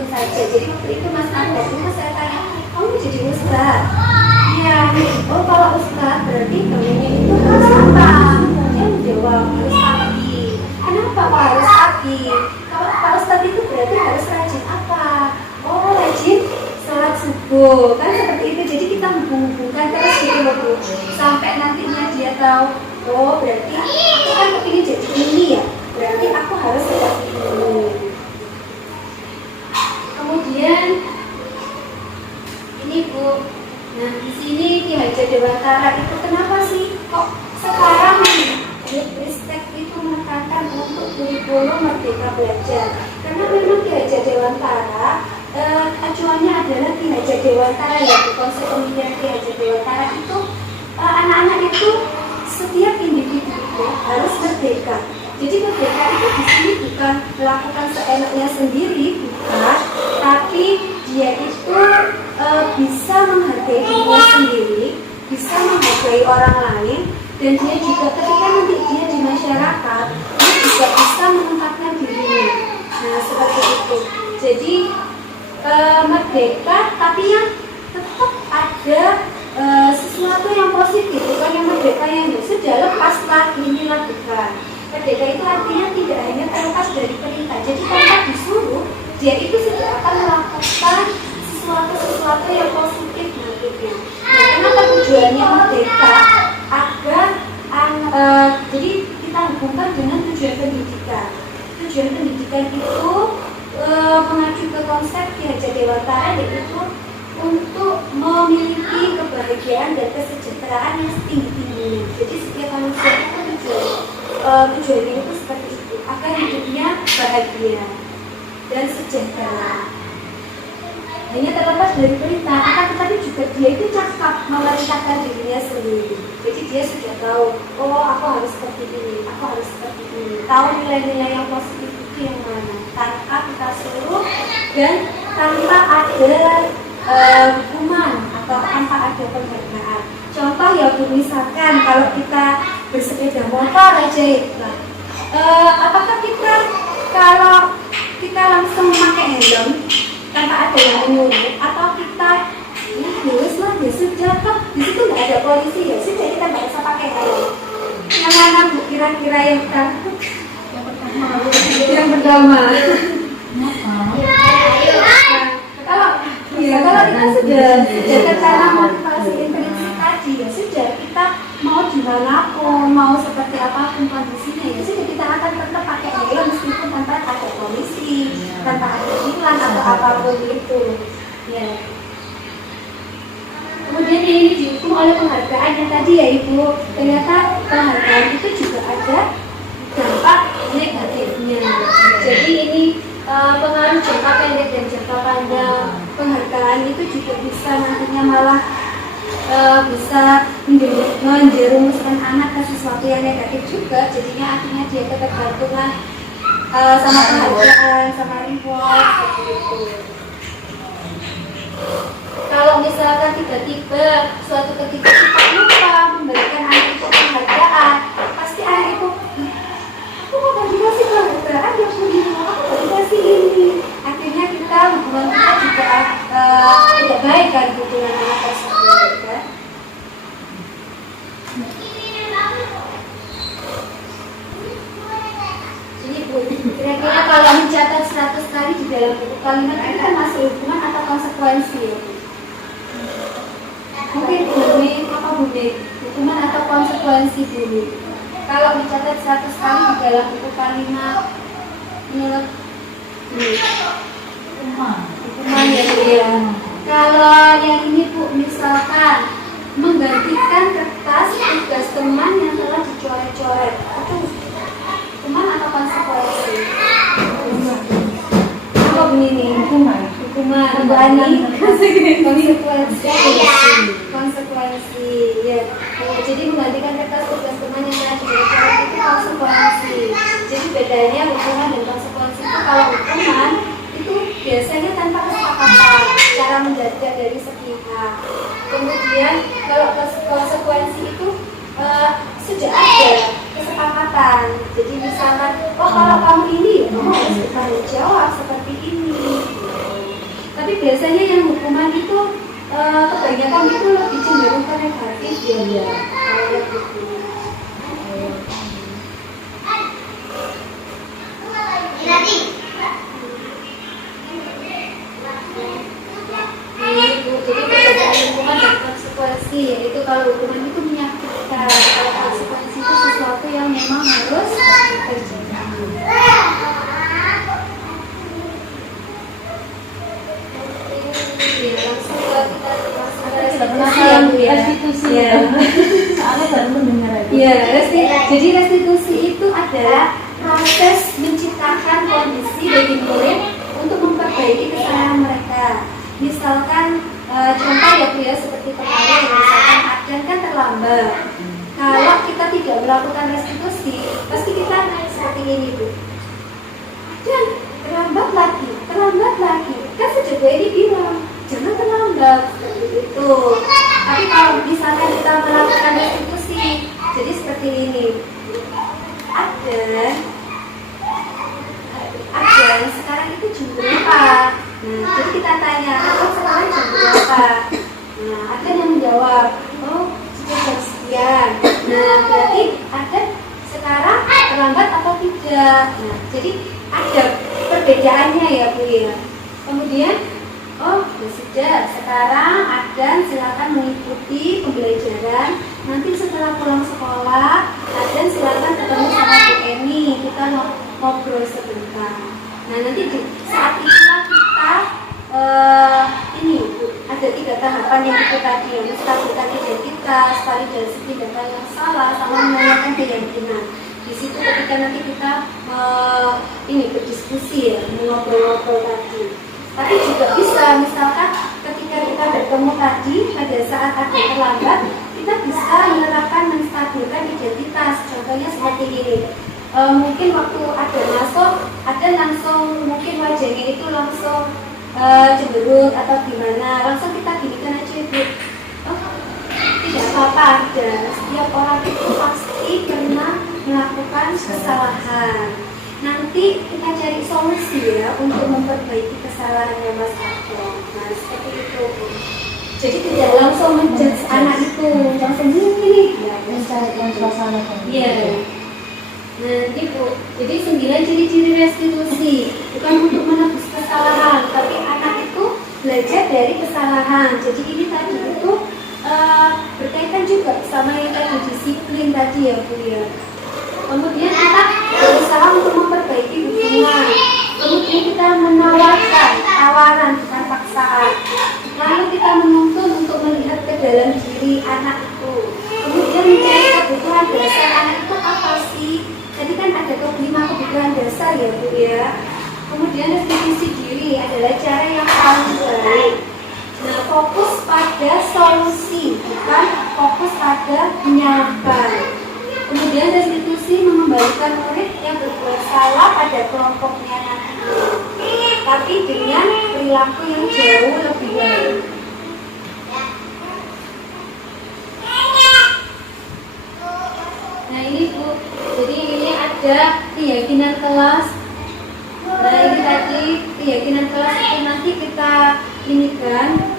saja. Jadi waktu itu Mas Anda, saya tanya, kamu jadi ustaz? Iya pertanyaan, oh kalau ustaz berarti bangunnya itu harus apa? Dia menjawab harus aktif. Kenapa kok harus aktif? Kalau Pak Ustaz itu berarti harus rajin apa? Oh rajin sholat subuh kan seperti itu. Jadi kita hubung-hubungkan terus gitu loh Bu, sampai nantinya dia tahu, oh berarti aku kan kepingin jadi ini ya, berarti aku harus seperti ini. Kemudian ini Bu, nah di sini Ki Haja Dewantara itu kenapa sih kok sekarang Ristek itu menekankan untuk kurikulum Merdeka Belajar? Karena memang Ki Haja Dewantara acuannya adalah Ki Haja Dewantara ya, konsep pemikiran Ki Haja Dewantara itu anak-anak itu setiap individu itu harus merdeka. Jadi merdeka itu di sini bukan melakukan seenaknya sendiri, bukan, tapi dia itu bisa menghargai dirinya sendiri, bisa menghargai orang lain, dan dia juga ketika nanti dia di masyarakat, dia juga bisa menempatkan dirinya. Nah seperti itu. Jadi merdeka, tapi yang tetap ada sesuatu yang positif, bukan yang merdeka yang sudah lepaslah ini lakukan. Merdeka itu artinya tidak hanya terlepas dari perintah. Jadi tanpa disuruh, dia itu sudah akan melakukan sesuatu yang positif nantinya. Nah, kenapa tujuannya merdeka? Agar jadi kita hubungkan dengan tujuan pendidikan. Tujuan pendidikan itu mengacu ke konsep Ki Haja Dewantara, yaitu untuk memiliki kebahagiaan dan kesejahteraan yang setinggi-tingginya. Jadi setiap manusia itu tujuannya itu seperti itu, agar hidupnya bahagia dan sejahtera. Hanya terlepas dari perintah, akan tetapi juga dia itu cakap memerintahkan dirinya sendiri. Jadi dia sudah tahu, oh aku harus seperti ini, aku harus seperti ini. Tahu nilai-nilai yang positif itu yang mana, tanpa kita suruh dan tanpa ada hukuman atau tanpa ada penghargaan. Contoh ya Bu, misalkan kalau kita bersepeda motor aja itu, apakah kita kalau kita langsung memakai helm tanpa ada yang menyuruh, atau kita ya sudah toh di situ nggak ada polisi, ya sudah kita nggak usah pakai helm. Yang mana Bu kira-kira yang pertama? Kalau kita sudah karena motivasi intrinsik tadi, ya sudah kita mau dimanapun, mau seperti apapun kondisinya, ya sudah kita akan tetap pakai helm meskipun tanpa ada polisi, tanpa ada tilang atau apapun itu. Ya. Kemudian ini dihukum oleh penghargaan yang tadi ya Ibu. Ternyata penghargaan itu juga ada dampak negatifnya. Jadi ini pengaruh jangka pendek dan jangka panjang. Penghargaan itu juga bisa nantinya malah bisa menjerumuskan anak ke sesuatu yang negatif juga. Jadinya akhirnya dia ketergantungan sama penghargaan, sama reward seperti itu. Kalau misalkan tiba-tiba suatu ketika kita lupa memberikan anak itu penghargaan, pasti anak itu, aku mau dikasih penghargaan yang begini, aku mau dikasih ini. Akhirnya kita hubungan kita juga tidak baik kan hubungan anak tersebut kan. Jadi Bu, kira-kira kalau mencatat 100 kali di dalam buku kalimat itu kan masuk hubungan atau konsekuensi ya Bu? Mungkin Bu, hukuman atau konsekuensi dulu. Kalau mencatat 100 kali di dalam buku kalimat, menurut hukuman ya Bu ya. Kalau yang ini Bu, misalkan menggantikan kertas tugas teman yang telah dicoret-coret, itu hukuman atau konsekuensi? Apa begini? Hukuman. Konsekuensi. Ya. Jadi menggantikan kertas tugas teman yang telah dicoret itu konsekuensi. Jadi bedanya hukuman dan konsekuensi itu, kalau hukuman itu biasanya tanpa kesepakatan, cara menjaga dari sepihak. Kemudian kalau konsekuensi itu sudah ada kesepakatan. Jadi misalkan, oh kalau kamu ini, kamu harus bertanggung jawab seperti ini. Tapi biasanya yang hukuman itu kebanyakan itu lebih cenderung ke negatif ya. Iya. Kayak gitu. Jadi perbedaan lingkungan dan konsekuensi, yaitu kalau lingkungan itu menyakitkan, kalau konsekuensi itu sesuatu yang memang harus dikerjakan. Oke, langsung ke kita Pernah ya. restitusi Ya. soalnya baru mendengar aja. Ya, jadi restitusi itu adalah proses menciptakan kondisi bagi murid untuk memperbaiki kesalahan mereka. Misalkan contoh ya Bu ya, seperti kemarin misalkan Aden kan terlambat. Kalau kita tidak melakukan restitusi, pasti kita seperti ini Bu. Dan terlambat lagi. Kan sejak ini bilang jangan terlambat seperti itu. Tapi kalau misalkan kita melakukan restitusi, jadi seperti ini. Aden sekarang itu jam berapa? Nah, jadi kita tanya, oh sekarang jam berapa? Nah, Aden yang menjawab, oh sudah jam sekian. Nah, berarti Aden sekarang terlambat atau tidak? Nah, jadi ada perbedaannya ya Bu ya. Kemudian, oh ya sudah, sekarang Aden silakan mengikuti pembelajaran. Nanti setelah pulang sekolah, Aden silakan ketemu sama Bu Eni, kita ngobrol sebentar. Nah nanti di saat itulah kita ini Bu, ada 3 tahapan yang itu tadi, yang menstabilkan identitas, validasi tindakan yang salah, sama menanyakan keyakinan. Di situ ketika nanti kita ini berdiskusi ya, mengobrol-ngobrol tadi. Tapi juga bisa, misalkan ketika kita bertemu tadi pada saat ada terlambat, kita bisa menerapkan menstabilkan identitas. Contohnya seperti ini. Mungkin waktu ada masuk, ada langsung mungkin wajahnya itu langsung cemberut atau gimana, langsung kita ginikan aja Bu. Oh, tidak apa-apa, ada. Setiap orang itu pasti pernah melakukan kesalahan. Nanti kita cari solusi ya untuk memperbaiki kesalahannya Mas Arto. Nah seperti itu Bu. Jadi tidak langsung menjudge anak itu langsung gini ya, Mencarikan suasana kondisi. iya. Nah ini Bu, jadi 9 ciri-ciri restitusi bukan untuk menebus kesalahan, tapi anak itu belajar dari kesalahan. Jadi ini tadi itu berkaitan juga sama yang tadi disiplin tadi ya Bu ya. Kemudian kita berusaha untuk memperbaiki hubungan. Kemudian kita menawarkan tawaran bukan paksaan. Lalu kita menuntun untuk melihat ke dalam diri anak itu. Kemudian mencari kebutuhan dasar anak itu apa sih? Tadi kan ada 5 kebutuhan dasar ya Bu ya. Kemudian restitusi diri adalah cara yang paling baik. Nah, fokus pada solusi, bukan fokus pada menyalahkan. Kemudian restitusi mengembalikan murid yang berbuat salah pada kelompoknya nanti, tapi dengan perilaku yang jauh lebih baik. Nah ini Bu, jadi ini ada keyakinan kelas. Nah ini tadi keyakinan kelas itu nanti kita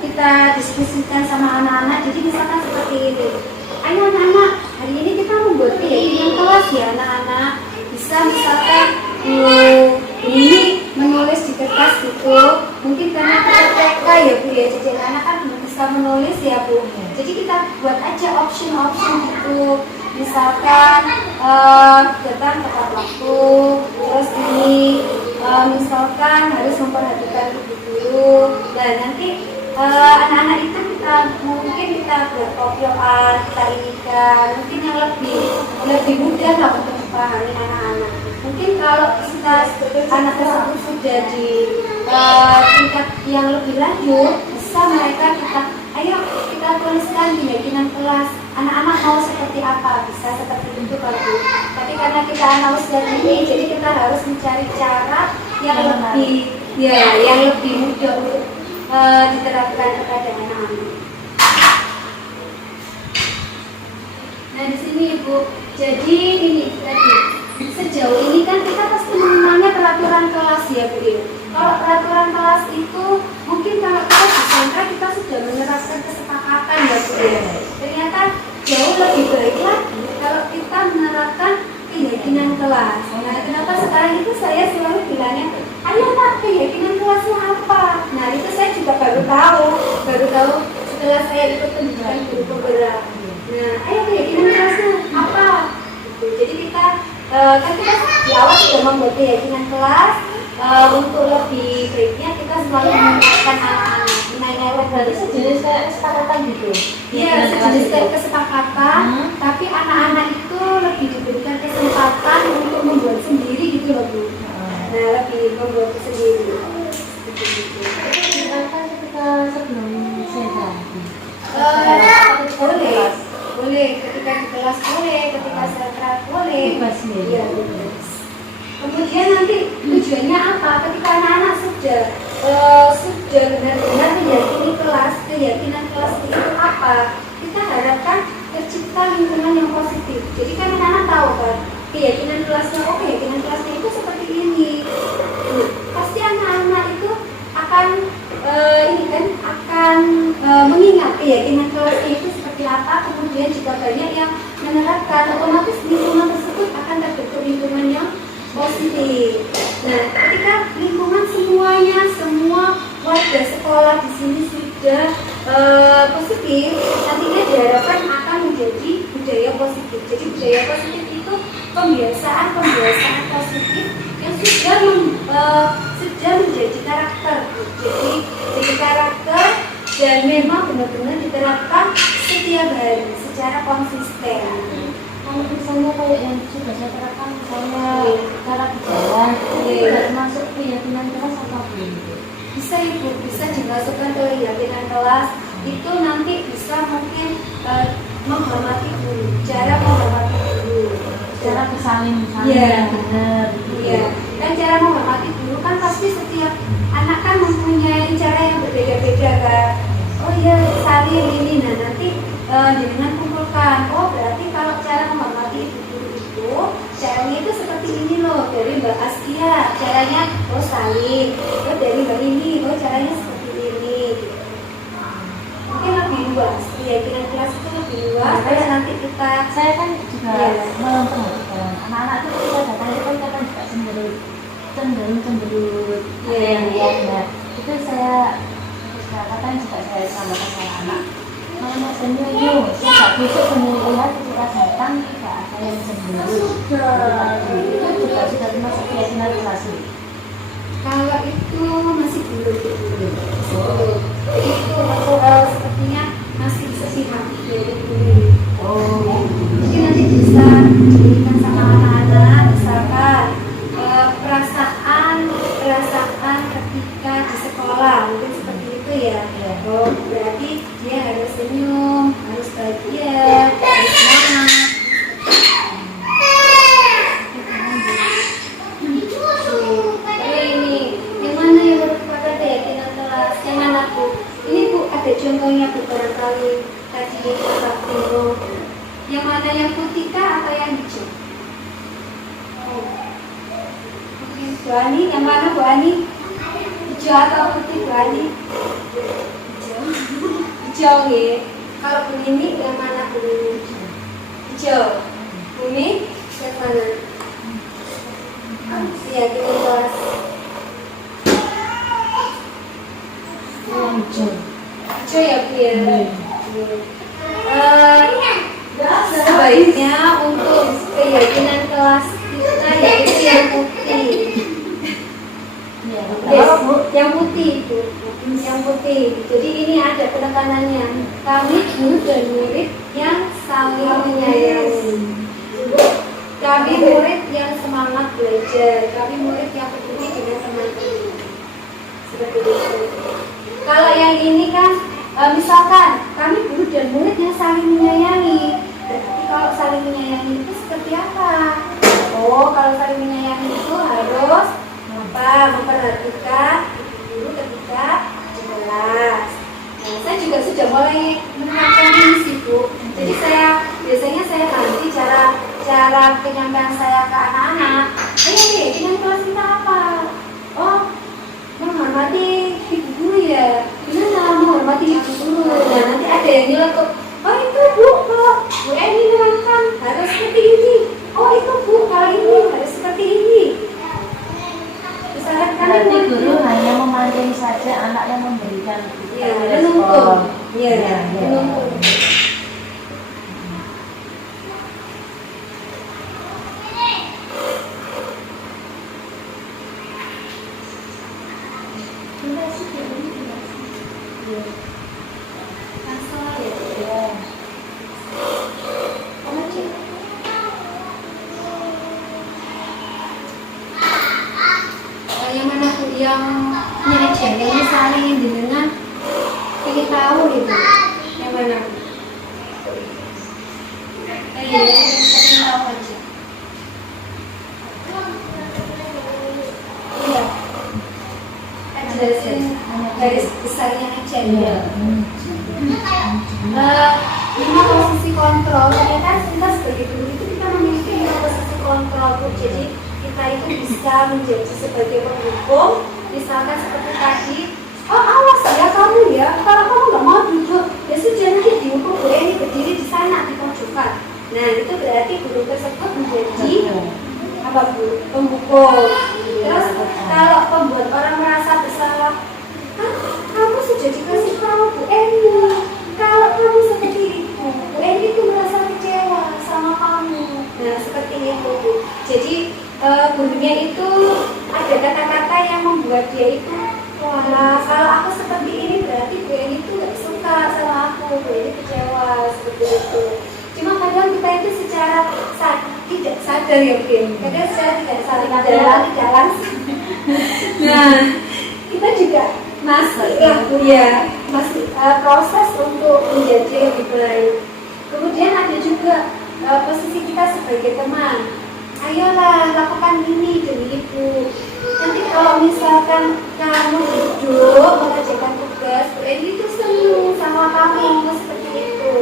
kita diskusikan sama anak-anak. Jadi misalkan seperti ini, ayo anak-anak, hari ini kita membuat keyakinan kelas ya anak-anak. Bisa misalkan ini menulis di kertas gitu. Mungkin karena kita TK ya Bu ya, jadi anak kan belum bisa menulis ya Bu. Jadi kita buat aja option-option gitu. Misalkan datang tepat waktu, terus ini misalkan harus memperhatikan guru. Dan nanti anak-anak itu mungkin kita buat kopioan, kita inikan, mungkin yang lebih mudah lah untuk dipahami anak-anak. Mungkin kalau kita anak tersebut sudah di tingkat yang lebih lanjut, bisa mereka ayo kita tuliskan keyakinan kelas. Anak-anak mau seperti apa, bisa seperti itu Pak Bu. Tapi karena kita anak usia ini, jadi kita harus mencari cara yang lebih mudah untuk diterapkan kepada anak-anak. Nah di sini Ibu, jadi ini tadi sejauh ini kan kita pasti mengenalnya peraturan kelas ya Bu. Kalau peraturan kelas itu mungkin kalau kita bisa mantra kita sudah menerapkan kesepakatan ya Bu ya. Ternyata jauh lebih baik lagi kalau kita menerapkan keyakinan kelas. Nah, kenapa sekarang itu saya selalu bilangnya, ayo Nak, keyakinan kelasnya apa? Nah, itu saya juga baru tahu setelah saya ikut pendidikan guru penggerak. Nah, ayo keyakinan kelasnya apa? Gitu. Jadi kita kan kita di awal sudah membuat keyakinan kelas. Untuk lebih baiknya kita selalu mengingatkan anak-anak mengenai Berarti sejenis kayak kesepakatan gitu. iya, sejenis kesepakatan, tapi anak-anak itu lebih diberikan kesempatan untuk membuat sendiri gitu loh Bu. Nah, lebih membuat sendiri. Gitu. Diterapkan ketika sebelum saya ganti. Boleh, ketika di kelas boleh, ketika sentra boleh. Bebas ya? Iya, bebas. Kemudian nanti tujuannya apa? Ketika anak-anak sudah benar-benar meyakini keyakinan kelas itu apa? Kita harapkan tercipta lingkungan yang positif. Jadi kan anak-anak tahu kan, keyakinan kelasnya, keyakinan kelasnya itu seperti ini. Pasti anak-anak itu akan mengingat keyakinan kelasnya itu seperti apa. Kemudian juga banyak yang menerapkan, otomatis lingkungan tersebut akan terbentuk lingkungan yang positif. Nah, ketika lingkungan semua warga sekolah di sini sudah positif, nantinya diharapkan akan menjadi budaya positif. Jadi budaya positif itu pembiasaan positif yang sudah menjadi karakter. Jadi karakter dan memang benar-benar diterapkan setiap hari secara konsisten. Kalau misalnya kayak yang sudah saya terapkan, misalnya cara berjalan, termasuk keyakinan kelas apa gitu? Bisa Ibu, bisa dimasukkan ke keyakinan kelas. Itu nanti bisa mungkin menghormati guru, cara menghormati guru, Cara bersaling Iya. yang benar. Iya, kan cara menghormati guru kan pasti setiap anak kan mempunyai cara yang berbeda-beda kan. Oh iya, saling ini, nah nanti dengan kumpulkan. Oh berarti kalau cara menghormati ibu guru itu caranya itu seperti ini loh, dari Mbak Askia caranya saling. Oh dari Mbak ini, caranya seperti ini. Gitu. Mungkin lebih luas, keyakinan kelas itu lebih luas. Karena nanti kita Saya kan juga Iya. memperhatikan anak-anak itu ketika datang itu kan kadang juga cenderung Iya. ya. Itu saya kadang juga saya sampaikan sama anak. Mana senyum, saya besok lihat ketika datang tidak ada yang cenderung. Itu juga sudah termasuk keyakinan kelas ini. kalau itu masih belum. Jadi itu sepertinya masih bisa dihati dari guru. Mungkin nanti bisa diberikan sama anak-anak, misalkan perasaan ketika di sekolah, mungkin seperti itu ya. Oh, berarti dia harus senyum, harus bahagia, harus semangat. Ini yang mana yang merupakan keyakinan kelas? Yang mana Bu? Ini Bu ada contohnya Bu barangkali tadi Pak Tino. Yang mana yang putih kah atau yang hijau? Oke, Bu Ani, yang mana Bu Ani? Hijau atau putih Bu Ani? Hijau ya. Kalau Bu Nini yang mana Bu Nini? Hijau. Bu Nini yang mana? Keyakinan kelas. Hijau. Hijau ya Bu ya. Sebaiknya untuk keyakinan kelas kita yaitu yang putih. Iya, Yes, yang putih itu, yang putih. Jadi ini ada penekanannya. Kami guru dan murid yang saling menyayangi. Kami murid yang semangat belajar. Kami murid yang peduli dengan teman-teman. Seperti itu. Kalau yang ini kan, misalkan kami guru dan murid yang saling menyayangi. Berarti kalau saling menyayangi itu seperti apa? Oh, kalau saling menyayangi itu harus memperhatikan guru ketika di kelas. Nah, saya juga sudah mulai menerapkan ini sih Bu. Jadi biasanya saya ganti cara penyampaian saya ke anak-anak. Keyakinan kelas kita apa? Oh, menghormati ibu guru ya. Gimana menghormati menghormati ibu dulu. Nah nanti ada yang nyeletuk, oh itu bu, kalau Bu Eni menerangkan harus seperti ini. Oh itu bu, kalau ini harus seperti ini. Misalkan kalian Berarti guru hanya memantau saja anak yang memberikan ya, respon. menuntun. Iya, Ya, ya. menuntun. Yang mana bu yang aja yang misalnya yang dengan ingin tahu gitu yang mana iya ingin tahu aja iya jelasin garis besarnya aja ya. Lima posisi kontrol ternyata kita sebagai guru itu kita memiliki 5 posisi kontrol bu. Jadi kita itu bisa menjadi sebagai pendukung, misalkan seperti tadi, oh awas ya kamu ya, kalau kamu nggak mau duduk ya sudah nanti dihukum Bu Eni berdiri di sana di pojokan. Nah itu berarti guru tersebut menjadi apa bu, pembukul. Terus kalau pembuat orang merasa bersalah, kamu sudah dikasih tahu Bu Eni, kalau kamu seperti itu, Bu Eni itu merasa kecewa sama kamu. Nah seperti itu bu. Jadi gurunya itu ada kata-kata yang membuat dia itu, wah kalau aku seperti ini berarti Bu Eni itu nggak suka sama aku, Bu Eni kecewa seperti itu. Cuma kadang kita itu secara tidak sadar ya Bu Eni, kadang secara tidak sadar tidak langsung. Nah kita juga masih ya masih proses untuk menjadi lebih baik. Kemudian ada juga posisi kita sebagai teman. Ayolah lakukan ini demi ibu. Nanti kalau misalkan kamu duduk mengerjakan tugas, Bu Eni itu senang sama kamu seperti itu.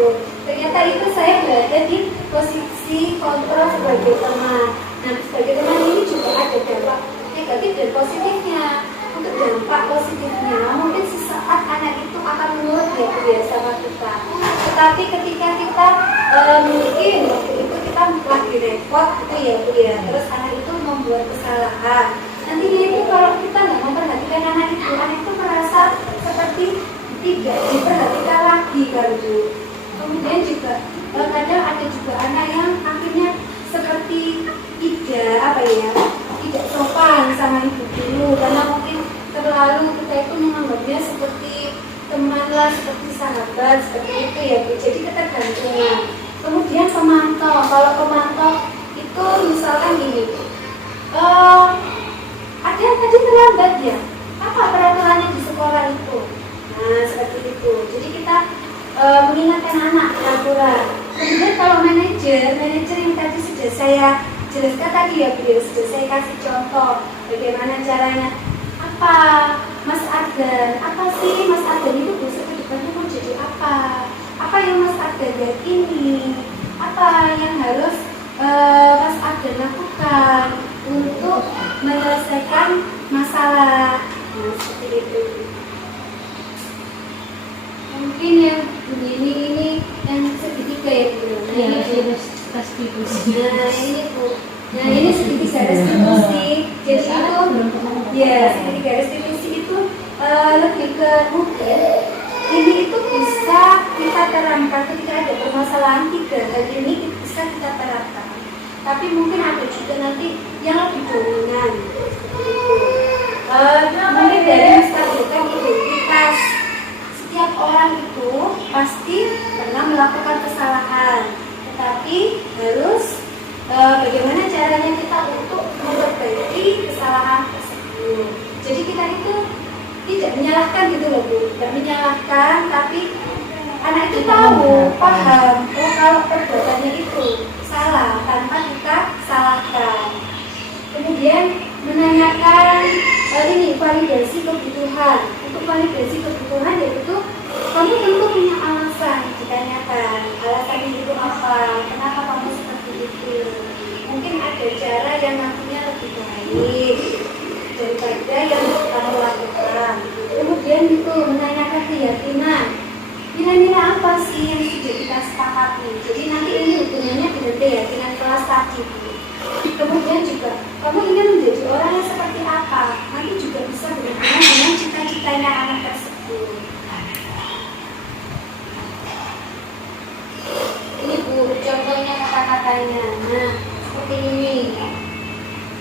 Ternyata itu saya berada di posisi kontrol sebagai teman. Nah sebagai teman ini juga ada dampak negatif dan positifnya. Untuk dampak positifnya, mungkin sesaat anak itu akan menurut ya sama kita. Tetapi ketika kita mungkin waktu itu kita lagi repot gitu ya Bu ya, terus anak itu membuat kesalahan. Nantinya itu kalau kita nggak memperhatikan anak itu merasa seperti tidak diperhatikan lagi kan Bu. Kemudian juga kadang ada juga anak yang akhirnya seperti tidak sopan sama ibu guru karena mungkin terlalu kita itu menganggapnya seperti teman lah, seperti sahabat, seperti itu ya Bu. Jadi ketergantungan. Kemudian pemantau, kalau pemantau itu misalkan gini, ada yang tadi terlambat ya, apa peraturannya di sekolah itu? Nah seperti itu. Jadi kita mengingatkan anak peraturan. Kemudian kalau manajer yang tadi sudah saya jelaskan tadi ya Bu, sudah saya kasih contoh bagaimana caranya. Apa Mas Ardan, apa sih Mas Ardan itu besok ke depan mau jadi apa? Apa yang Mas Ardan yakini? Apa yang harus Mas Ardan lakukan untuk menyelesaikan masalah? Nah, seperti itu. Mungkin yang begini ini yang segitiga ya Bu. Nah, Ya, ini restitusi. Nah ini Bu. Nah ini segitiga restitusi. Jadi itu ya segitiga restitusi itu lebih ke mungkin ini itu bisa kita terangkan ketika ada permasalahan 3 hal ini bisa kita terapkan. Tapi mungkin ada juga nanti yang lebih dominan. Mulai dari menstabilkan identitas. Setiap orang itu pasti pernah melakukan kesalahan, tetapi harus bagaimana caranya kita untuk memperbaiki kesalahan tersebut. Jadi kita itu tidak menyalahkan gitu loh Bu, tidak menyalahkan, tapi anak itu tahu, paham, oh kalau perbuatannya itu salah tanpa kita salahkan. Kemudian menanyakan ini validasi kebutuhan. Untuk validasi kebutuhan yaitu kamu tentu punya alasan, ditanyakan alasan itu apa, kenapa kamu seperti itu. Mungkin ada cara yang nantinya lebih baik daripada yang kamu lakukan. Kemudian itu menanyakan keyakinan. nilai-nilai apa sih yang sudah kita sepakati. Jadi nanti ini hubungannya dengan keyakinan kelas tadi. Kemudian juga kamu ingin menjadi orang yang seperti apa, nanti juga bisa berhubungan dengan cita-citanya anak tersebut. Ini Bu, contohnya kata-katanya. Nah, seperti ini.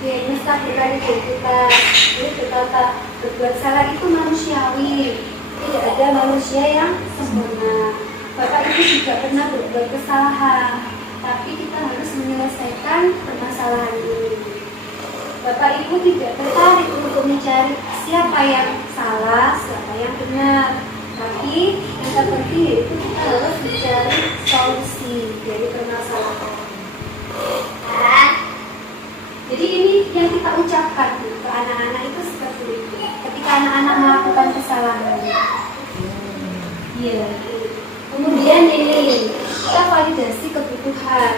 Ya, mustaq beridentitas. Jadi berkata berbuat salah itu manusiawi. Tidak ada manusia yang sempurna. Bapak Ibu juga pernah berbuat kesalahan, tapi kita harus menyelesaikan permasalahan ini. Bapak Ibu tidak tertarik untuk mencari siapa yang salah, siapa yang benar. Tapi yang terpenting yaitu kita harus mencari solusi dari permasalahan. Jadi ini yang kita ucapkan ke anak-anak itu seperti itu. Ketika anak-anak melakukan kesalahan. Iya. Kemudian ini kita validasi kebutuhan.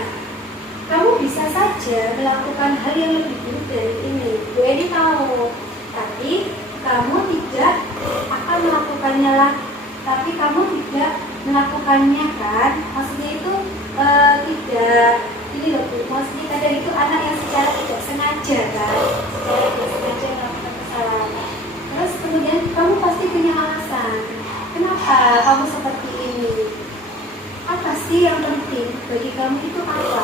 Kamu bisa saja melakukan hal yang lebih buruk dari ini. Bu Eni tahu, tapi kamu tidak akan melakukannya lagi. Tapi kamu tidak melakukannya kan? Maksudnya itu tidak. Ini loh Bu, maksudnya kadang itu anak yang secara tidak sengaja kan, secara tidak sengaja melakukan kesalahan. Terus kemudian kamu pasti punya alasan, kenapa kamu seperti ini? Apa sih yang penting bagi kamu itu apa?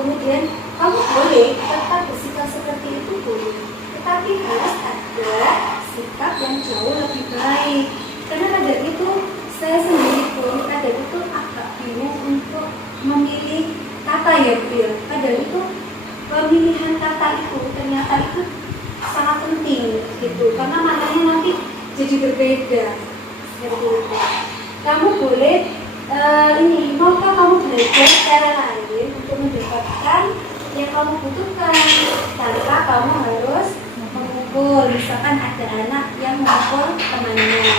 Kemudian kamu boleh tetap bersikap seperti itu boleh, tetapi harus ada sikap yang jauh lebih baik. Karena kadang itu saya sendiri pun kadang itu agak bingung untuk memilih kata ya Bu ya. Kadang itu pemilihan kata itu ternyata itu sangat penting gitu, karena maknanya nanti jadi berbeda seperti itu. Kamu boleh maukah kamu belajar cara lain untuk mendapatkan yang kamu butuhkan tanpa kamu harus memukul. Misalkan ada anak yang memukul temannya,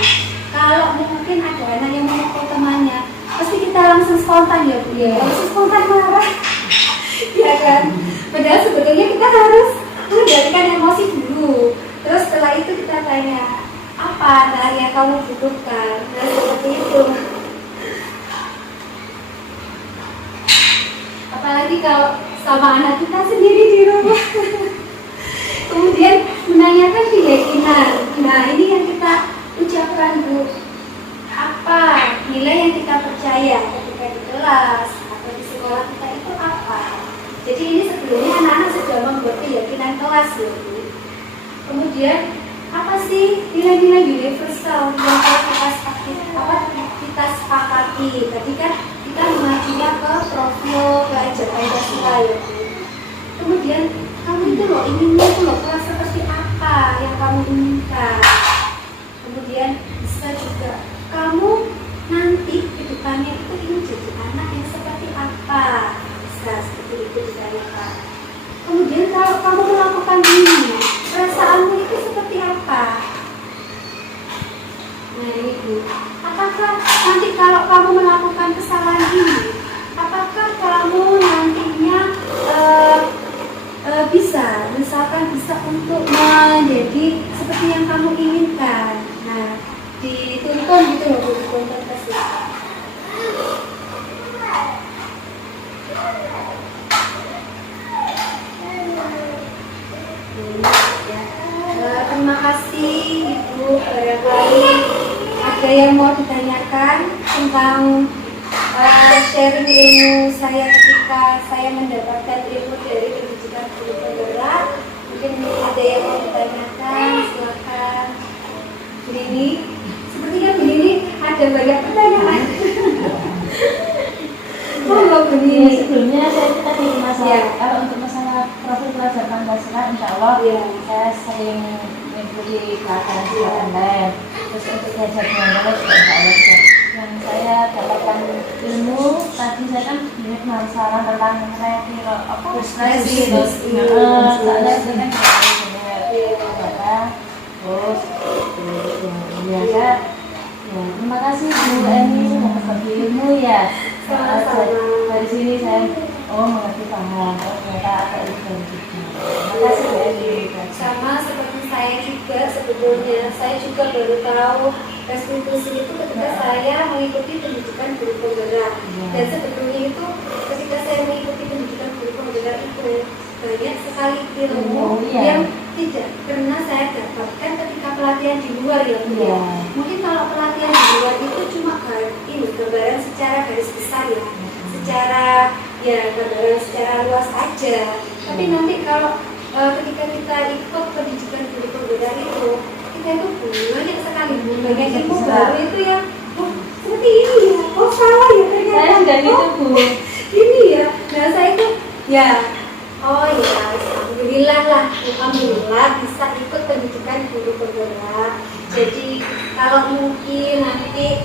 kalau mungkin ada anak yang memukul temannya, pasti kita langsung spontan ya Bu ya, langsung spontan marah ya kan. Padahal sebetulnya kita harus mengendalikan emosi dulu. Terus setelah itu kita tanya, apa hal yang kamu butuhkan? Nah seperti itu. Apalagi kalau sama anak kita sendiri di rumah. Kemudian menanyakan keyakinan. Nah ini yang kita ucapkan Bu. Apa nilai yang kita percaya ketika di kelas atau di sekolah kita itu apa? Jadi ini sebelumnya anak-anak sudah membuat keyakinan kelas ya Bu. Kemudian apa sih nilai-nilai universal yang kita sepakati? Tadi kan kita mengajunya ke profil pelajar Pancasila ya Bu. Kemudian kamu itu loh inginnya itu loh kelas seperti apa yang kamu inginkan? Kemudian bisa juga kamu nanti ke depannya itu ingin jadi anak yang seperti apa? Bisa seperti itu ditanyakan. Kemudian kalau kamu melakukan ini, perasaanmu itu seperti apa? Nah ini Bu, apakah nanti kalau kamu melakukan kesalahan ini, apakah kamu nantinya bisa, misalkan bisa untuk menjadi seperti yang kamu inginkan? Nah, dituntun gitu loh, dituntun ke situ. Terima kasih Ibu. Barangkali ada yang mau ditanyakan tentang sharing ilmu saya ketika saya mendapatkan ilmu dari pendidikan guru penggerak. Mungkin ada yang mau ditanyakan, silakan. Ini sepertinya begini ada banyak pertanyaan. Sebelumnya saya tadi masalah kalau untuk masalah profil pelajar Pancasila, insya Allah saya sering mengikuti pelatihan online. Terus untuk belajar mengenai juga insya Allah juga. Yang saya dapatkan ilmu tadi saya kan banyak masalah tentang prestasi, soalnya itu kan benar. Terus biasa. Terima kasih Bu Eni sudah berbagi ilmu ya. Dari sini saya mengerti paham. Ternyata ada ilmu juga. Terima kasih Bu Eni. Sama seperti saya juga sebetulnya, saya juga baru tahu restitusi itu ketika saya mengikuti pendidikan guru penggerak. Dan sebetulnya itu ketika saya mengikuti pendidikan guru penggerak itu banyak sekali ilmu yang tidak pernah saya dapatkan ketika pelatihan di luar ya Bu ya. Mungkin kalau pelatihan di luar itu cuma ini gambaran secara garis besar ya, secara ya gambaran secara luas aja. Tapi nanti kalau ketika kita ikut pendidikan guru penggerak itu, kita itu banyak sekali banyak ilmu baru itu ya. Oh, seperti ini ya, oh salah ya ternyata. Saya juga gitu Bu. Ini ya, nah saya itu ya, oh ya, alhamdulillah lah, alhamdulillah bisa ikut pendidikan guru penggerak. Jadi kalau mungkin nanti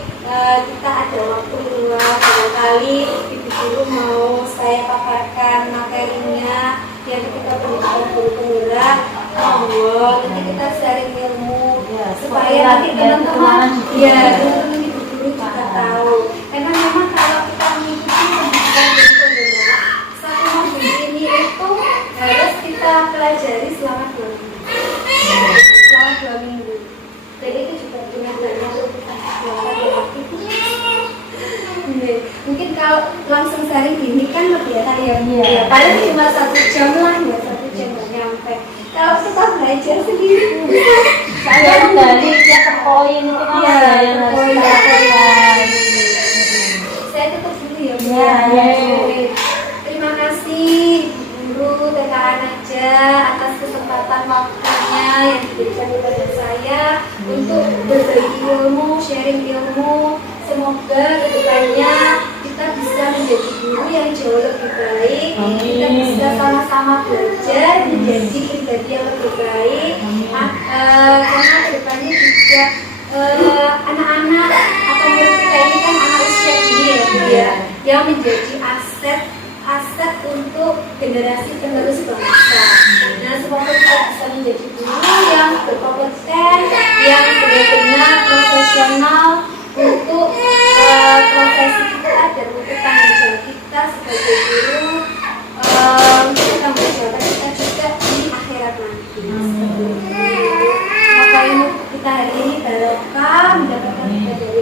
kita ada waktu luang, barangkali ibu guru mau saya paparkan materinya yang ketika pendidikan guru penggerak, monggo nanti kita sharing ilmu supaya nanti teman-teman ya teman-teman ibu guru juga tahu. Karena memang kalau kita mengikuti pendidikan guru penggerak, satu modul ini itu harus kita pelajari selama 2 minggu. Selama 2 minggu. Dan itu juga dengan banyak mungkin kalau langsung sharing gini kan lebih ya paling cuma 1 jam lah ya, 1 jam nggak nyampe. Kalau kita belajar sendiri Saya dari tiap poin itu kan ada yang harus dilakukan. saya tutup dulu ya Bu. Ya, ya. Terima kasih guru TKN aja atas kesempatan waktunya yang diberikan kepada saya untuk berbagi ilmu, sharing ilmu. Semoga kedepannya kita bisa menjadi guru yang jauh lebih baik. Kita bisa sama-sama belajar menjadi pribadi yang lebih baik. Karena kedepannya juga anak-anak atau murid kita ini kan anak usia dini ya Bu ya, yang menjadi aset untuk generasi penerus bangsa. Nah, semoga kita bisa menjadi guru yang berkompeten, yang benar-benar profesional untuk profesi kita dan untuk tanggung jawab kita sebagai guru, untuk tanggung jawab kita juga di akhirat nanti. Maka ilmu kita hari ini barokah, mendapatkan dari